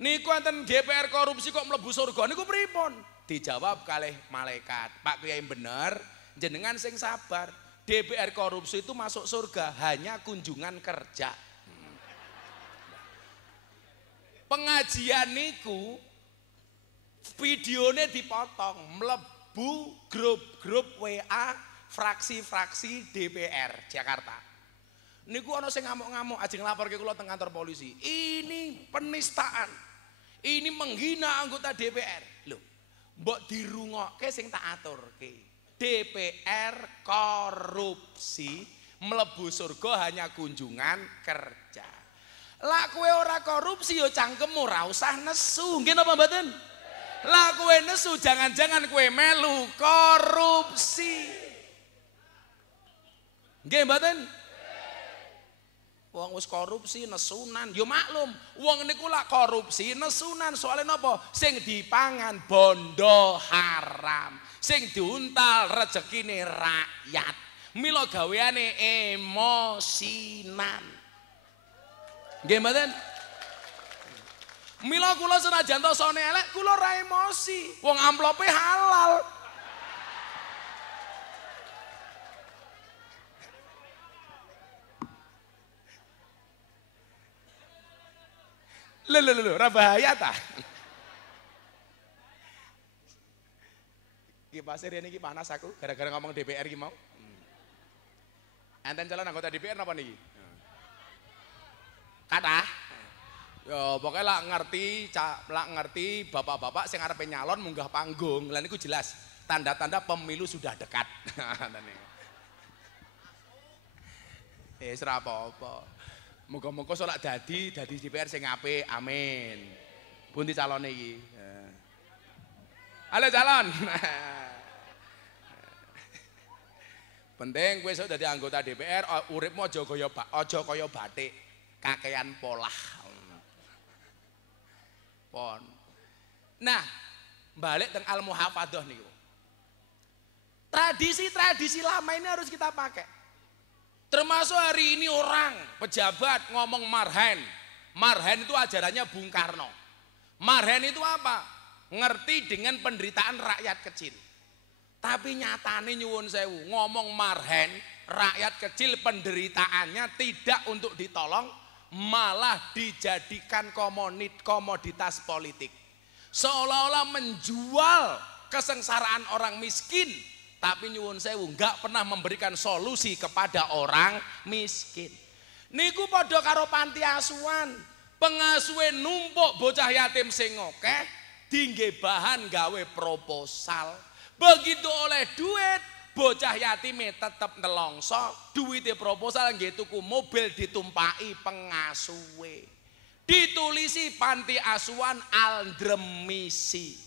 Niku enten DPR korupsi kok mlebu surga niku pripun? Dijawab kalih malaikat, Pak Kiai bener, jenengan sing sabar. DPR korupsi itu masuk surga hanya kunjungan kerja. Pengajian niku videonya dipotong mlebu grup-grup WA fraksi-fraksi DPR Jakarta. Niku ana sing ngamuk-ngamuk ajeng nglaporke kula teng kantor polisi. Ini penistaan. Ini menghina anggota DPR. Lho, mbok dirungokke sing tak aturke. DPR korupsi mlebu surga hanya kunjungan kerja. Lah kowe ora korupsi yo cangkemmu ora usah nesu. Nggih napa mboten? Lah kowe nesu jangan-jangan kowe melu korupsi. Nggih mboten? Wong wis korupsi nesunan, yo maklum. Wong niku lak korupsi nesunan soalnya napa? Sing dipangan bondo haram, sing diuntal rezekine rakyat. Mila gaweane emosinan. Nggih mboten? Mila kula senajan to sone elek, kula ora emosi. Wong amplope halal. Lho, ora bahaya ta? Iki pasir ini iki panas aku gara-gara ngomong DPR iki mau. Enten calon anggota DPR napa niki? Kathah. Yo pokoknya lak ngerti bapak-bapak sing arepe nyalon munggah panggung. Lah niku jelas tanda-tanda pemilu sudah dekat. Ora apa-apa. Muga-muga solak dadi DPR sing apik. Amin. Pundi calone iki? Halo calon. Penting kowe esuk dadi anggota DPR, uripmu aja kaya batik, kakean polah. Pon. Nah, balik teng Al-Muhafadzah niku. Tradisi-tradisi lama ini harus kita pakai. Termasuk hari ini orang pejabat ngomong marhen. Marhen itu ajarannya Bung Karno. Marhen itu apa? Ngerti dengan penderitaan rakyat kecil. Tapi nyatane nyuwun sewu, ngomong marhen, rakyat kecil penderitaannya tidak untuk ditolong, malah dijadikan komoditas politik. Seolah-olah menjual kesengsaraan orang miskin, tapi nyuwun sewu nggak pernah memberikan solusi kepada orang miskin. Niku padha karo panti asuhan, pengasuhe numpuk bocah yatim sing akeh, dingge bahan gawe proposal. Begitu oleh duit, bocah yatime tetep nelongso, duwite proposal nggih tuku mobil ditumpaki pengasuhe. Ditulisi panti asuhan Aldremisi.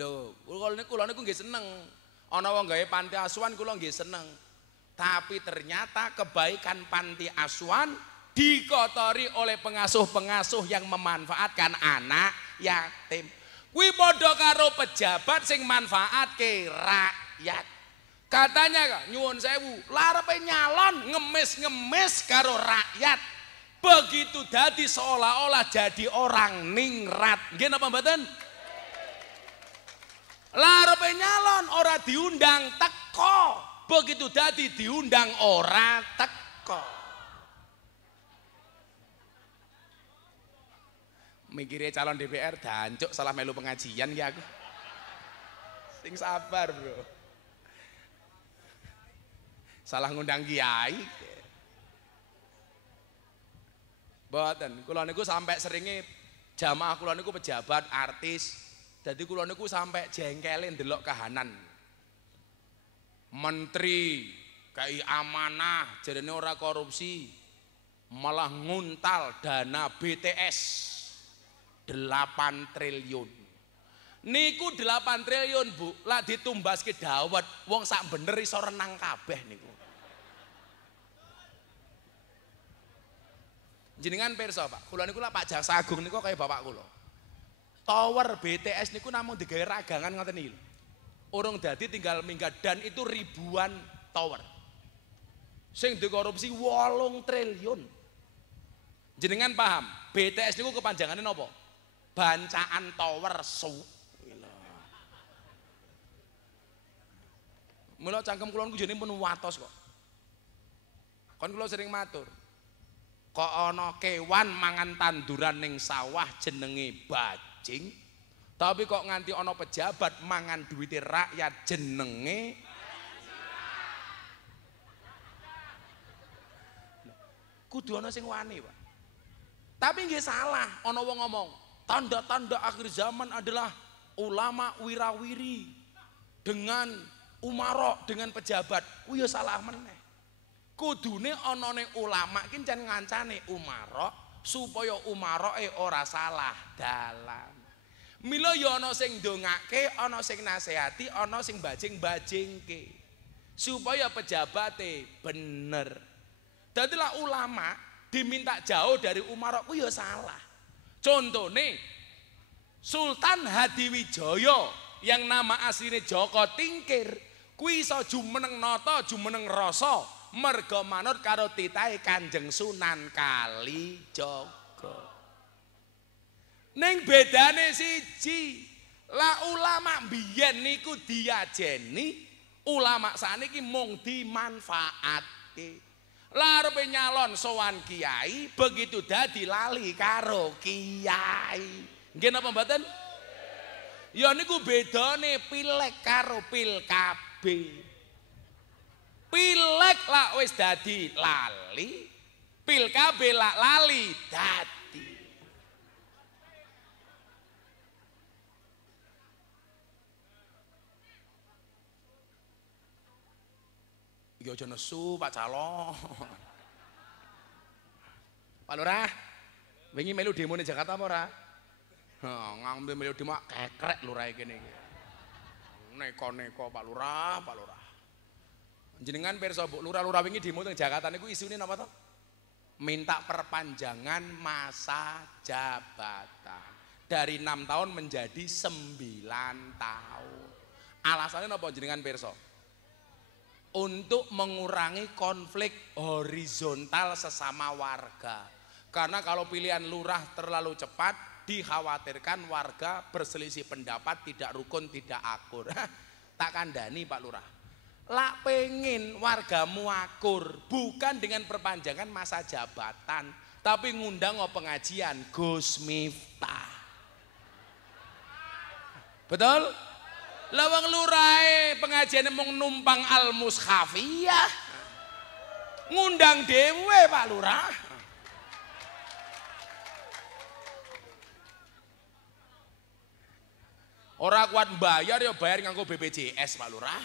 Lho, kula niku nggih seneng. Ana wong gawe panti asuhan kula nggih seneng. Tapi ternyata kebaikan panti asuhan dikotori oleh pengasuh-pengasuh yang memanfaatkan anak yatim. Kuwi padha karo pejabat sing manfaatke rakyat. Katanya nyuwun sewu, larepe nyalon ngemis-ngemis karo rakyat. Begitu dadi seolah-olah jadi orang ningrat. Nggih napa mboten? Larepe nyalon ora diundang teko. Begitu dadi diundang ora teko. Mikirnya calon DPR dancuk salah melu pengajian ya aku. Sing sabar, Bro. Salah ngundang kiai. Mboten, kula niku sampai seringe jamaah kula niku pejabat, artis. Jadi kula niku sampai jengkelin ndelok kahanan. Menteri Kai amanah, jarene ora korupsi, malah nguntal dana BTS 8 triliun. Niku 8 triliun Bu, lah ditumbaske dawet, wong sak bener iso renang kabeh niku. Jenengan pirsa Pak, kula niku lah Pak Jaksa Agung niku kaya bapak kula. Tower BTS niku namung digawe ragangan ngoten iki. Urung dadi tinggal minggat dan itu ribuan tower. Sing dikorupsi 8 triliun. Jenengan paham, BTS niku kepanjangannya napa? Bancaan Tower Show. Mula cangkem kula niku jane pun watos kok. Kon kula sering matur. Kok ana kewan mangan tanduran ning sawah jenenge bajing, tapi kok nganti ana pejabat mangan duwite rakyat jenenge kudu ana sing wani, Pak. Tapi nggih salah, ana wong ngomong, tanda-tanda akhir zaman adalah ulama wirawiri dengan umarok dengan pejabat. Ku ya salah meneh. Kudune anane ulama ki jan ngancane umarok supaya umaroke ora salah dalan. Mila ya ana sing ndongake, ana sing nasihati, ana sing bajing-bajingke. Supaya pejabate bener. Dadilah ulama diminta jauh dari umarok ku ya salah. Contone Sultan Hadiwijaya yang nama asline Joko Tingkir kuwi iso jumeneng nata, jumeneng rasa merga manut karo titahe Kanjeng Sunan Kalijaga. Ning bedane siji, lah ulama biyen niku diajeni, ulama saniki mung dimanfaatke. Lah arepe nyalon sowan kiai, begitu dadi lali karo kiai. Nggih napa mboten? Ya niku bedane pilek karo pilkab. Pilek lak wis dadi lali, pilkab lak lali dadi. Iki aja nesu Pak Calon. Pak Lurah, wingi melu demo ning Jakarta apa ora? Ngambil melu demo kekrek lurah kene iki. Neko-neko Pak Lurah, Pak Lurah. Jenengan pirsa Bu, lurah-lurah wingi demo ning Jakarta niku isune napa to? Minta perpanjangan masa jabatan dari 6 tahun menjadi 9 tahun. Alasannya napa jenengan pirsa? Untuk mengurangi konflik horizontal sesama warga. Karena kalau pilihan lurah terlalu cepat, dikhawatirkan warga berselisih pendapat, tidak rukun, tidak akur. Tak kandani Pak Lurah. Lak pengen wargamu akur, bukan dengan perpanjangan masa jabatan, tapi ngundang pengajian Gus Miftah. Betul? Lawang lurai pengajian mung numpang al-mushafiyah, ngundang dewe Pak Lurah. Orang kuat bayar ya bayar nganggo BPJS Pak Lurah.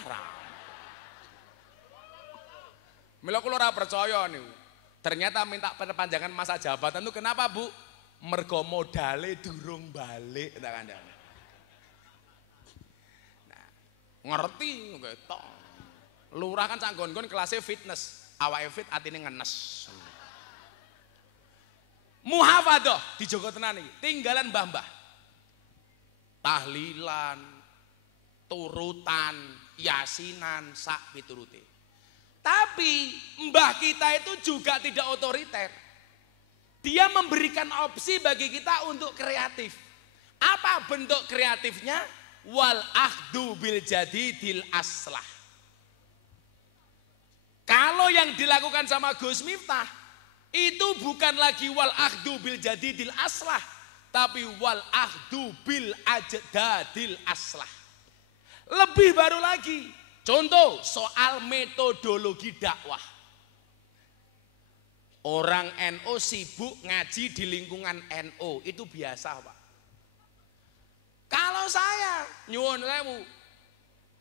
Mila kula ora percaya niku. Ternyata minta perpanjangan masa jabatan itu kenapa Bu? Mergo modale durung balik tak kandhane. Ngerti ketok. Lurah kan sanggon-gon kelasnya fitness, awake fit atine ngenes. Muhafadzah dijogo tenan iki, tinggalan mbah-mbah. Tahlilan, turutan, yasinan, sak piturute. Tapi mbah kita itu juga tidak otoriter. Dia memberikan opsi bagi kita untuk kreatif. Apa bentuk kreatifnya? Wal akhdu bil jadidil aslah. Kalau yang dilakukan sama Gus Miftah itu bukan lagi wal akhdu bil jadidil aslah, tapi wal akhdu bil ajdadil aslah. Lebih baru lagi, contoh soal metodologi dakwah. Orang NU sibuk ngaji di lingkungan NU, itu biasa Pak. Kalau saya nyuwun sewu,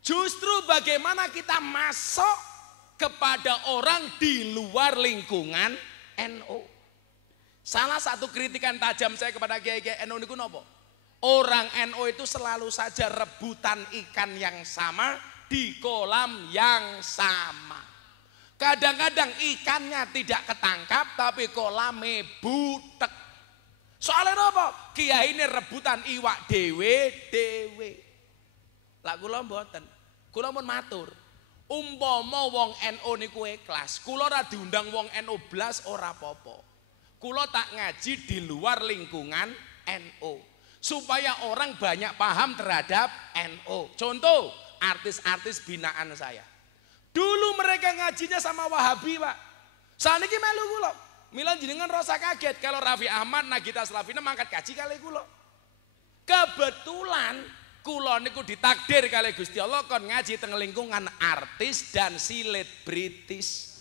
justru bagaimana kita masuk kepada orang di luar lingkungan NU. Salah satu kritikan tajam saya kepada kiai-kiai NU niku napa? Orang NU itu selalu saja rebutan ikan yang sama di kolam yang sama. Kadang-kadang ikannya tidak ketangkap tapi kolamnya butek. Soalnya apa? Kiai ini rebutan iwak dewe. Lah kula mboten. Kula mun matur. Umpama wong NU niku ikhlas, kula ora diundang wong NU blas ora apa-apa. Kula tak ngaji di luar lingkungan NU supaya orang banyak paham terhadap NU. Contoh, artis-artis binaan saya. Dulu mereka ngajinya sama Wahabi, Pak. Saniki melu kula. Mila jenengan rasa kaget kalau Raffi Ahmad, Nagita Slavina mangkat kaji kali kula. Kebetulan kula niku ditakdir kali Gusti Allah kon ngaji teng lingkungan artis dan selebritis.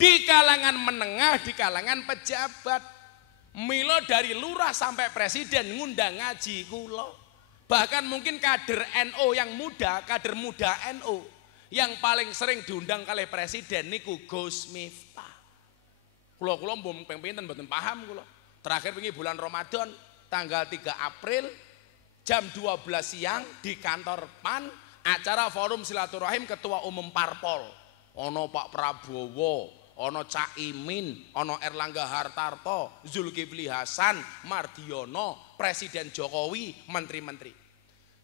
Di kalangan menengah, di kalangan pejabat. Mila dari lurah sampai presiden ngundang ngaji kula. Bahkan mungkin kader NU yang muda, kader muda NU yang paling sering diundang kali presiden niku Gus Miftah. Kula mbok pinten mboten paham kula. Terakhir wingi bulan Ramadan tanggal 3 April jam 12 siang di kantor PAN acara forum silaturahim ketua umum parpol. Ono Pak Prabowo, ono Cak Imin, ono Erlangga Hartarto, Zulkifli Hasan, Mardiono, Presiden Jokowi, menteri-menteri.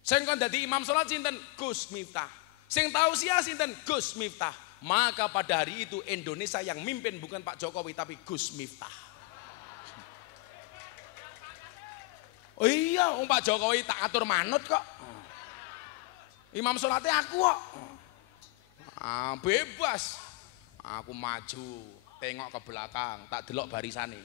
Sing kon dadi imam salat sinten? Gus Miftah. Sing tausiah sinten? Gus Miftah. Maka pada hari itu Indonesia yang mimpin bukan Pak Jokowi tapi Gus Miftah. Oh iya, Pak Jokowi tak atur manut kok. Imam salatnya aku kok. Bebas. Aku maju, tengok ke belakang, tak delok barisane.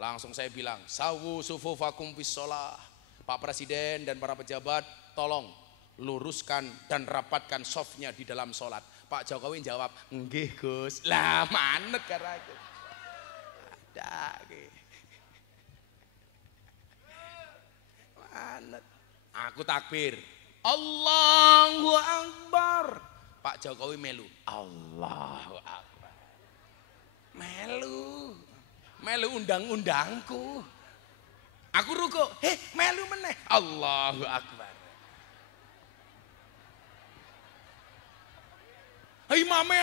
Langsung saya bilang, sawu sufufakum fis shalah. Pak Presiden dan para pejabat, tolong luruskan dan rapatkan softnya di dalam sholat. Pak Jokowi jawab, nggih Gus. Lah manet karena itu. Ada manet. Aku takbir. Allahu Akbar. Pak Jokowi melu. Allahu Akbar. Melu undang-undangku. Aku ruko, melu meneh. Allahu Akbar. Imame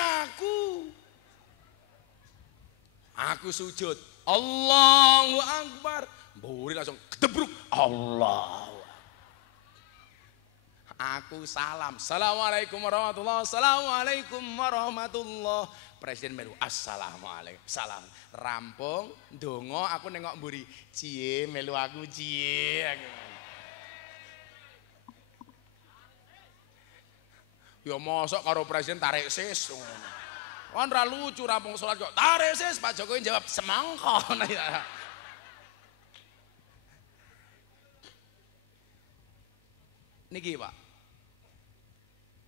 aku sujud. Allahu Akbar. Mburi langsung kedebruk. Allahu Akbar. Aku salam. Assalamualaikum warahmatullahi wabarakatuh. Assalamualaikum warahmatullahi. Presiden melu assalamualaikum. Salam. Rampung ndonga aku nengok mburi. Cie melu aku cie. Ya mosok karo presiden tarik sis. Kan ra lucu rampung salat kok tarik sis. Pak Jokowi jawab semangka. Niki Pak.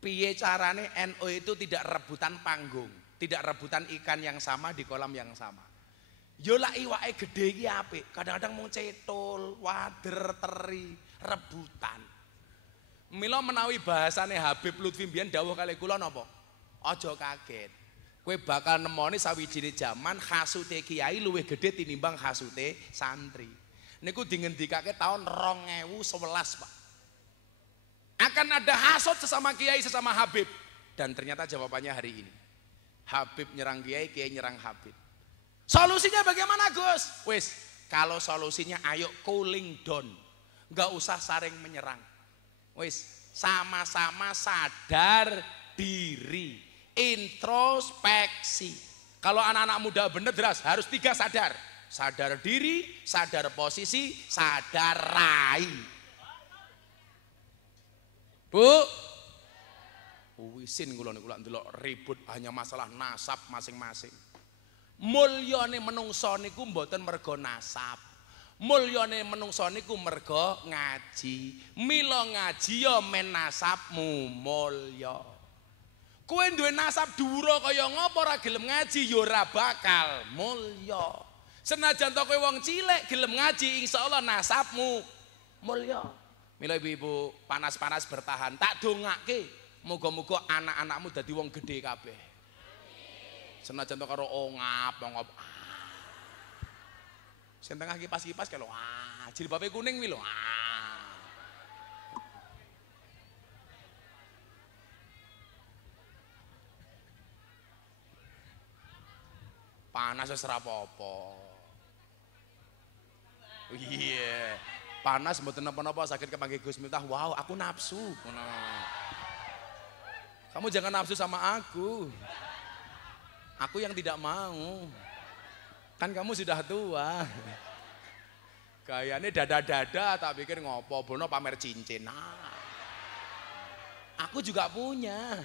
Piye carane NU itu tidak rebutan panggung, tidak rebutan ikan yang sama di kolam yang sama. Yo lak iwake gede iki apik, kadang-kadang mung cetul, wader, teri, rebutan. Mila menawi bahasane Habib Lutfi mbiyen dawuh kali kula napa? Aja kaget. Kowe bakal nemoni sawijine jaman hasute kiai luwih gede tinimbang hasute santri. Niku dingendikake tahun 2011, Pak. Akan ada hasut sesama kiai sesama Habib, dan ternyata jawabannya hari ini Habib nyerang kiai, kiai nyerang Habib. Solusinya bagaimana Gus? Wis, kalau solusinya ayo cooling down, nggak usah saling menyerang. Wis, sama-sama sadar diri, introspeksi. Kalau anak-anak muda bener deras harus 3 sadar: sadar diri, sadar posisi, sadar rai. Bu, wisin kula niku lak ndelok ribut hanya masalah nasab masing-masing. Mulyane menungso niku mboten mergo nasab. Mulyane menungso niku mergo ngaji. Mila ngaji ya men nasabmu mulya. Kowe duwe nasab dhuwur kaya ngapa ora gelem ngaji ya ora bakal mulya. Senajan to kowe wong cilik gelem ngaji insyaallah nasabmu mulya. Mila ibu-ibu panas-panas bertahan, tak dongake Muga-muga anak-anakmu dadi wong gede kabeh. Senajan to karo ongap. Sing tengah kipas-kipas kalau jilbabe kuning wi lho. Panas wis ora apa-apa. Iya. Panas mboten napa-napa sakit kepanggih Gus Miftah. Wow, aku nafsu. Kamu jangan nafsu sama aku. Aku yang tidak mau. Kan kamu sudah tua. Gayane dada-dada tak pikir ngopo bono pamer cincin. Nah. Aku juga punya.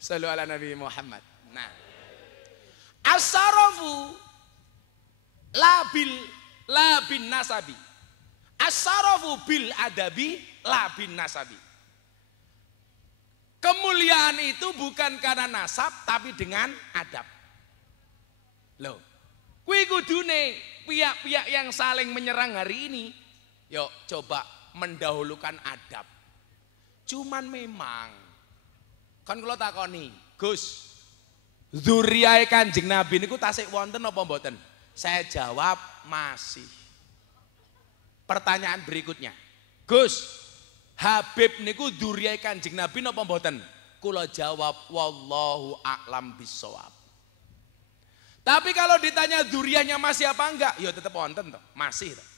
Sallu ala Nabi Muhammad. Nah. As-sarafu la bin nasabi. As-sarafu bil adabi la bin nasabi. Kemuliaan itu bukan karena nasab tapi dengan adab. Loh. Kuwi kudune pihak-pihak yang saling menyerang hari ini, yuk coba mendahulukan adab. Cuman memang kan kula takoni, Gus, zuriyae Kanjeng Nabi niku tasik wonten apa mboten? Saya jawab masih. Pertanyaan berikutnya, Gus, Habib niku zuriyae Kanjeng Nabi napa mboten? Kula jawab wallahu a'lam bissawab. Tapi kalau ditanya zuriyahnya masih apa enggak? Ya tetap wonten toh, masih toh.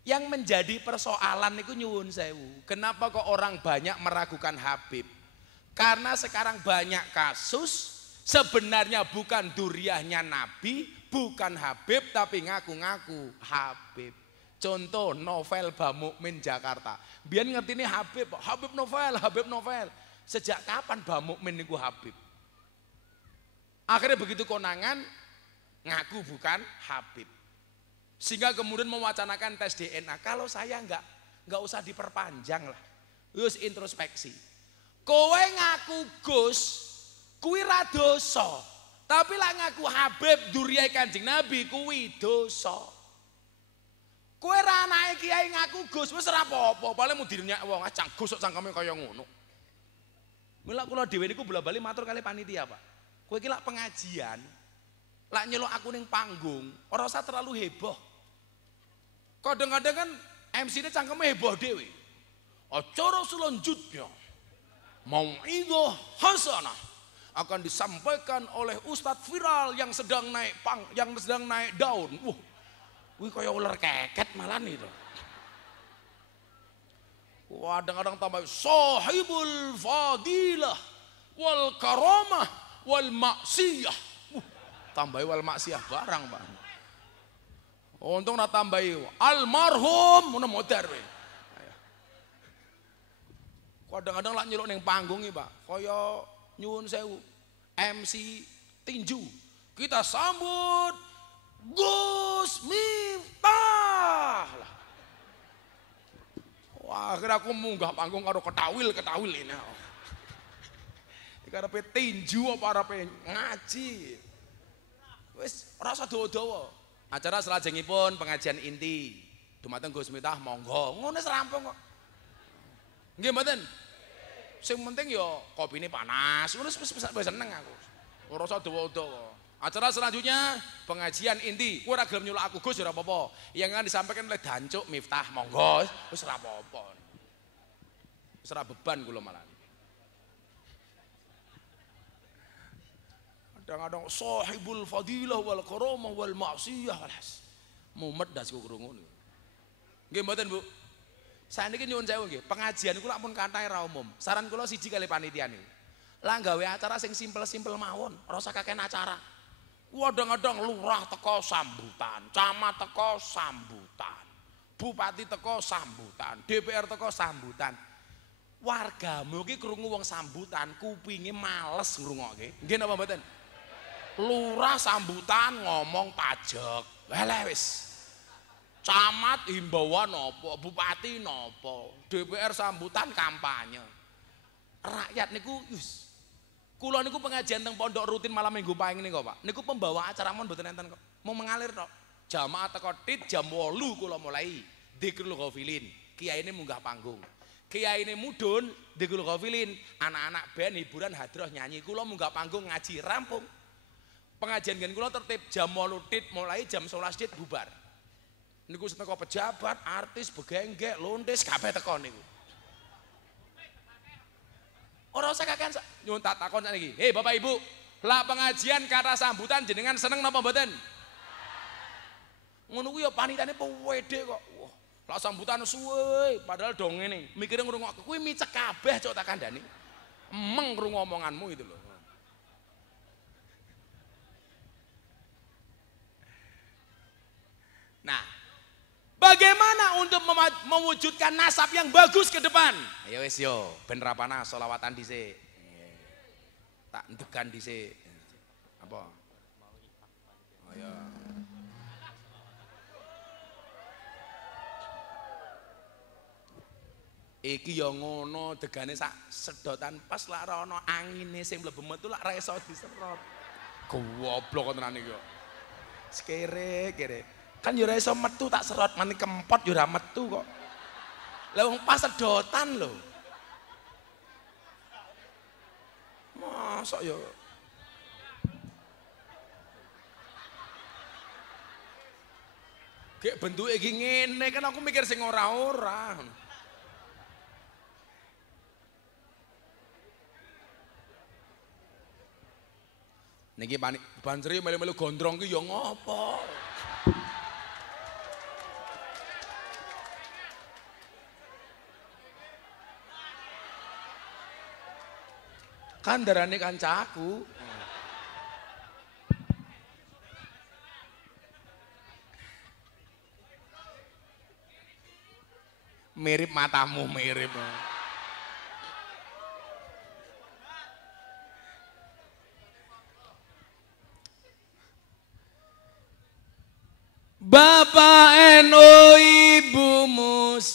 Yang menjadi persoalan itu nyuwun sewu. Kenapa kok orang banyak meragukan Habib? Karena sekarang banyak kasus sebenarnya bukan duriyahnya Nabi, bukan Habib tapi ngaku-ngaku Habib. Contoh novel Bamukmin Jakarta. Biar ngerti ini Habib, Habib novel. Sejak kapan Bamukmin itu Habib? Akhirnya begitu konangan ngaku bukan Habib. Sehingga kemudian mewacanakan tes DNA. Kalau saya nggak usah diperpanjang lah. Terus introspeksi. Kowe ngaku Gus, kuwi ra dosa. Tapi lah ngaku Habib duriyah Kanjeng Nabi kuwi dosa. Kowe ra anake kiai ngaku Gus wis ora apa-apa, paling mau dirunyak wong acang Gus kok cangkeme kaya ngono. Mula kula dhewe niku bola-bali matur kali panitia, Pak. Kowe iki lak pengajian, lak nyeluk aku ning panggung, ora usah terlalu heboh. Kadang-kadang kan MC ini cangkeme heboh dewe. Acara selanjutnya mau'idhah hasanah akan disampaikan oleh ustadz viral yang sedang naik daun. Wih kayak ular keket malah nih tuh. Kadang-kadang tambah sahibul fadilah wal karamah wal maksiyah. Tambah wal maksiyah barang, Pak. Untung nak tambahi almarhum mana modar we. Kadang-kadang lak nyeluk ning panggung iki, Pak. Kaya nyuwun sewu MC tinju. Kita sambut Gus Miftah. Wah, akhirnya aku munggah panggung karo ketawil ini. Iki arepe tinju apa arepe ngaji. Wis ora usah dawa-dawa. Acara selajengipun pengajian inti. Dumateng Gus Miftah monggo. Ngono wis rampung kok. Nggih mboten? Sing penting ya kopine panas. Ngono wis seneng aku. Ora usah dawa-dawa. Acara selanjutnya pengajian inti. Kowe ora gelem nyuluk aku Gus ora apa-apa. Yang akan disampaikan oleh Dancuk Miftah monggo. Wis ora apa-apa. Wis ora beban kula malah. Kadang-kadang sahibul fadilah wal karamah wal maksiyah alas. Mumet das kok krungu niku. Nggih mboten, Bu? Saniki nyuwun sewu nggih, pengajian kula pun kathah ra umum. Saran kula siji kali panitia niku. Lah gawe acara sing simpel-simpel mawon, ora usah kakean acara. Kadang-kadang lurah teko sambutan, camat teko sambutan, bupati teko sambutan, DPR teko sambutan. Wargamu iki krungu wong sambutan, kupinge males ngrungokke. Nggih napa mboten? Lurah sambutan ngomong pajak, wis. Camat himbauan nopo, bupati nopo, DPR sambutan kampanye. Rakyat niku Kula niku pengajian teng pondok rutin malam Minggu Pahing niku, Pak. Niku pembawa acara mon mboten enten kok. Mau mengalir tok. Jamaah teko tit jam 8 kula mulai. Dzikrul Ghafilin. Kiai ini munggah panggung. Kiai ini mudun, Dzikrul Ghafilin. Anak-anak band hiburan hadroh nyanyi. Kula munggah panggung ngaji rampung. Pengajian gen kula tertib jam 8 tit mulai jam 11 tit bubar. Niku teko pejabat, artis, begenggek, londes kabeh teko niku. Ora usah kakean nyuwun tak takon sakniki. Hei Bapak Ibu, lah pengajian kata sambutan jenengan seneng napa mboten? Ngono kuwi ya panitane pewede kok. Wah, lah sambutan suwe padahal dong ngene. Mikire ngrungok kuwi micek kabeh cok tak kandhani. Emeng krungu omonganmu itu lho. Nah, bagaimana untuk mewujudkan nasab yang bagus ke depan? Ayo wis yo, ben rapana sholawatan dhisik. Tak endekan dhisik. Apa? Oh ya. Iki yo ngono degane sak sedotan pas lak ora ana angine sing mlebu metu lak ra iso diserot. Goblok tenan iki yo. Kere. Kan yo ora iso metu tak serot mani kempot yo ora metu kok. Lah wong pas sedotan lho. Mosok yo. Kayak bentuke iki ngene kan aku mikir sing ora-ora. Niki Bansri melu-melu gondrong ki yo ngopo? Kan darane kancaku. Mirip matamu, mirip. Bapak NU Ibu Mus.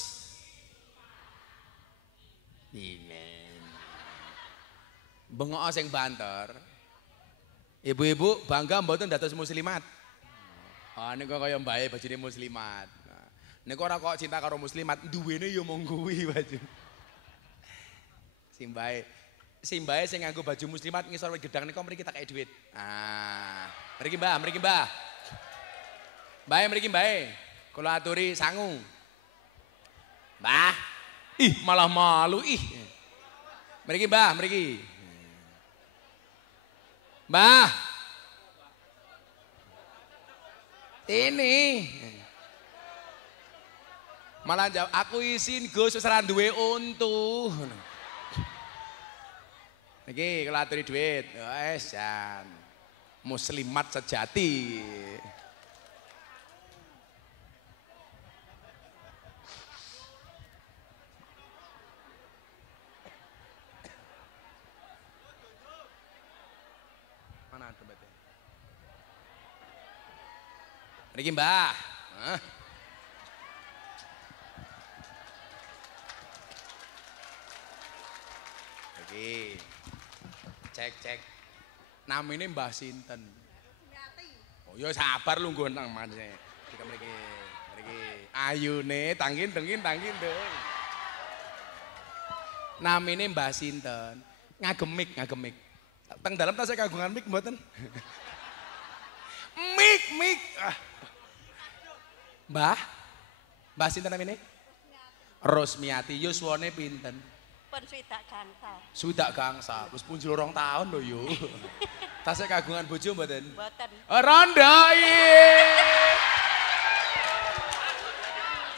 Bengok sing banter. Ibu-ibu bangga mboten dados muslimat. Ah niku kaya mbae bajune muslimat. Nah, niku ora kok cinta karo muslimat, duwene ya mung kuwi baju. Simbae sing nganggo baju muslimat ngisor gedang niku mriki tak kei dhuwit. Ah, mriki Mbah, mriki Mbah. Mbah mriki Mbah. Kula aturi sangu. Mbah. Ih, malah malu ih. Mriki Mbah, mriki. Mbah, ini malah jawab aku izin Gus wis ora duwe untu. Niki kalau aturi duit, wes jan muslimat sejati. Mriki Mbah. Iki. Cek. Namine Mbah sinten? Oh ya sabar lu nggon nang maneh. Iki mriki. Ayune tangkin. Namine Mbah sinten? Ngagemik. Teng dalem tasih kagungan mik mboten? Mik. Mbah sinten namine? Rosmiati. Yuswane pinten? Pun swidak gangsal. Swidak gangsal. Wis punjul 2 tahun lho yo. Tasih kagungan bojo mboten? Mboten. Rondo iki.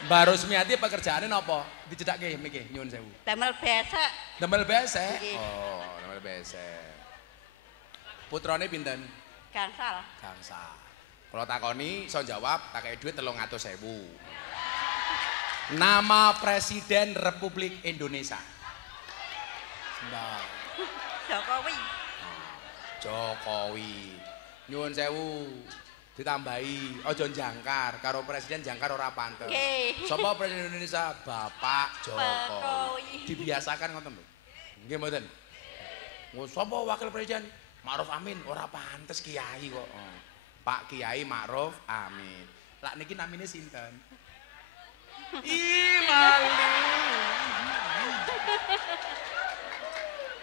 Mbah Rosmiati pekerjaane napa? Dicedhakke miki nyuwun sewu. Damel besek. Damel besek. Oh, damel besek. Putrane pinten? Gangsal. Kalau takoni iso jawab, tak kei duit 300.000. Nama Presiden Republik Indonesia. Jokowi. Nyuwun sewu ditambahi aja jangkar karo presiden jangkar ora pantes. Sapa Presiden Indonesia? Bapak Jokowi. Dibiasakan ngoten lho. Nggih mboten? Sapa wakil presiden? Ma'ruf Amin, ora pantes kiai kok. Pak Kiai Ma'ruf Amin. Lah niki namine sinten? Ih, malu.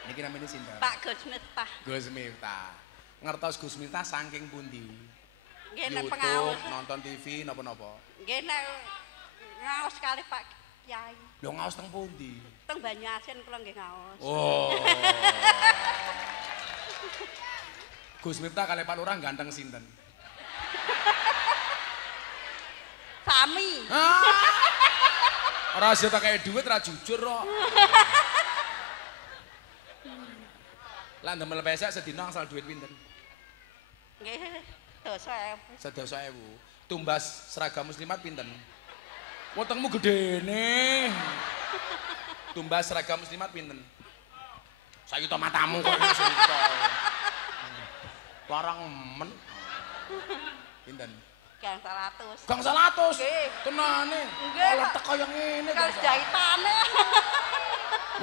Niki namine sinten? Pak Gus Miftah. Gus Miftah. Ngertos Gus Miftah saking pundi? Nggih nek YouTube, pengaos. nonton TV napa-napa? Nggih nek ngaos kali Pak Kiai. Lho ngaos teng pundi? Teng Banyuasin kula nggih ngaos. Oh. Gus Miftah kali Pak Lurah ganteng sinten? Sami. Ora sida tak kei dhuwit ora jujur kok. Lah ndemel pesek sedina angsal dhuwit pinten? Nggih, 12.000. 12.000. Tumbas seragam muslimat pinten? Wetengmu gedene. Tumbas seragam muslimat pinten? Sayuta matamu kok sayuta. Larang men. Pinten? Gang 100. Gang 100. Nggih. Tenane. Nggih. Kalau teko yang ngene Gang jahitane.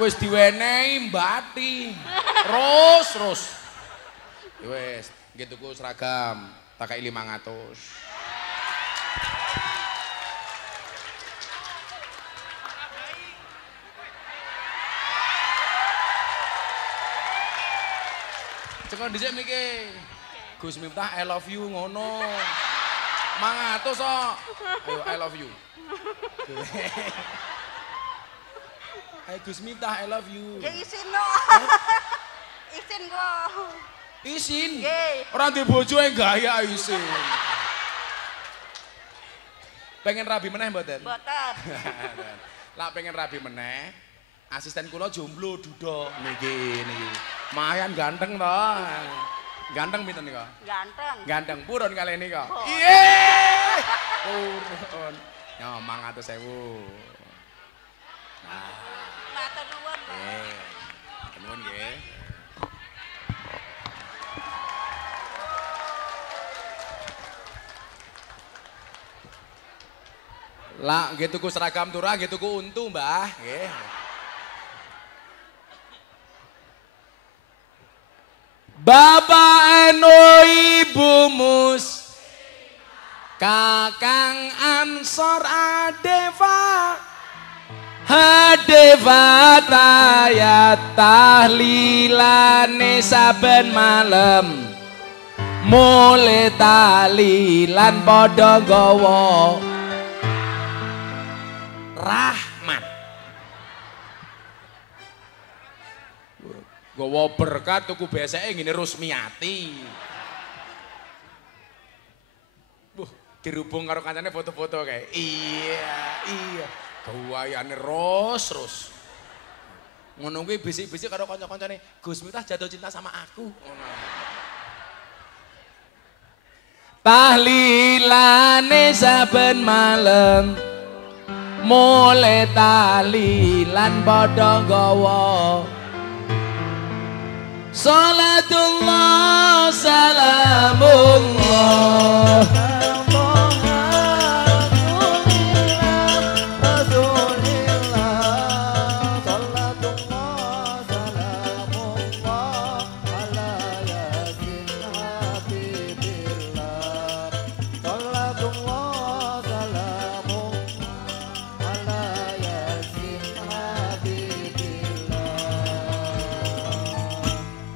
wis diwenehi mbati. Terus. Ya wis, nggih tuku seragam, tak kei 500. Cekon dhisik miki. Gus Miftah I love you ngono. 500 kok. Ayo I love you. Hai Gus Miftah I love you. Nggih isin no. Isin kok. Isin. Nggih. Ora ndek bojo gaya isin. Pengen rabi meneh mboten? Mboten. Lah pengen rabi meneh. Asisten kula jomblo Duda niki. Mayan ganteng to. Ganteng pinten nika? Ganteng. Ganteng purun kali ini kok. Oh. Iye. Purun. Ya 500.000. Nah. Matur nuwun. Nggih. Nuwun nggih. Lah nggih tuku seragam turah nggih tuku untu, Mbah. Nggih. Bapak eno ibu mus Kakang Ansor Adeva Hadeva tayat tahlilane saben malam Mulai tahlilan padha gawa rahmat gawa berkat tuku beseke ngene Rusmiati. Dirubung karo kancane foto-foto kae. Iya. Gawayane terus. Ngono kuwi bisik-bisik karo kanca-kancane, Gus Miftah jatuh cinta sama aku. Ngono. Tahlilane saben malam mulai tahlilan padha gawa Salatullah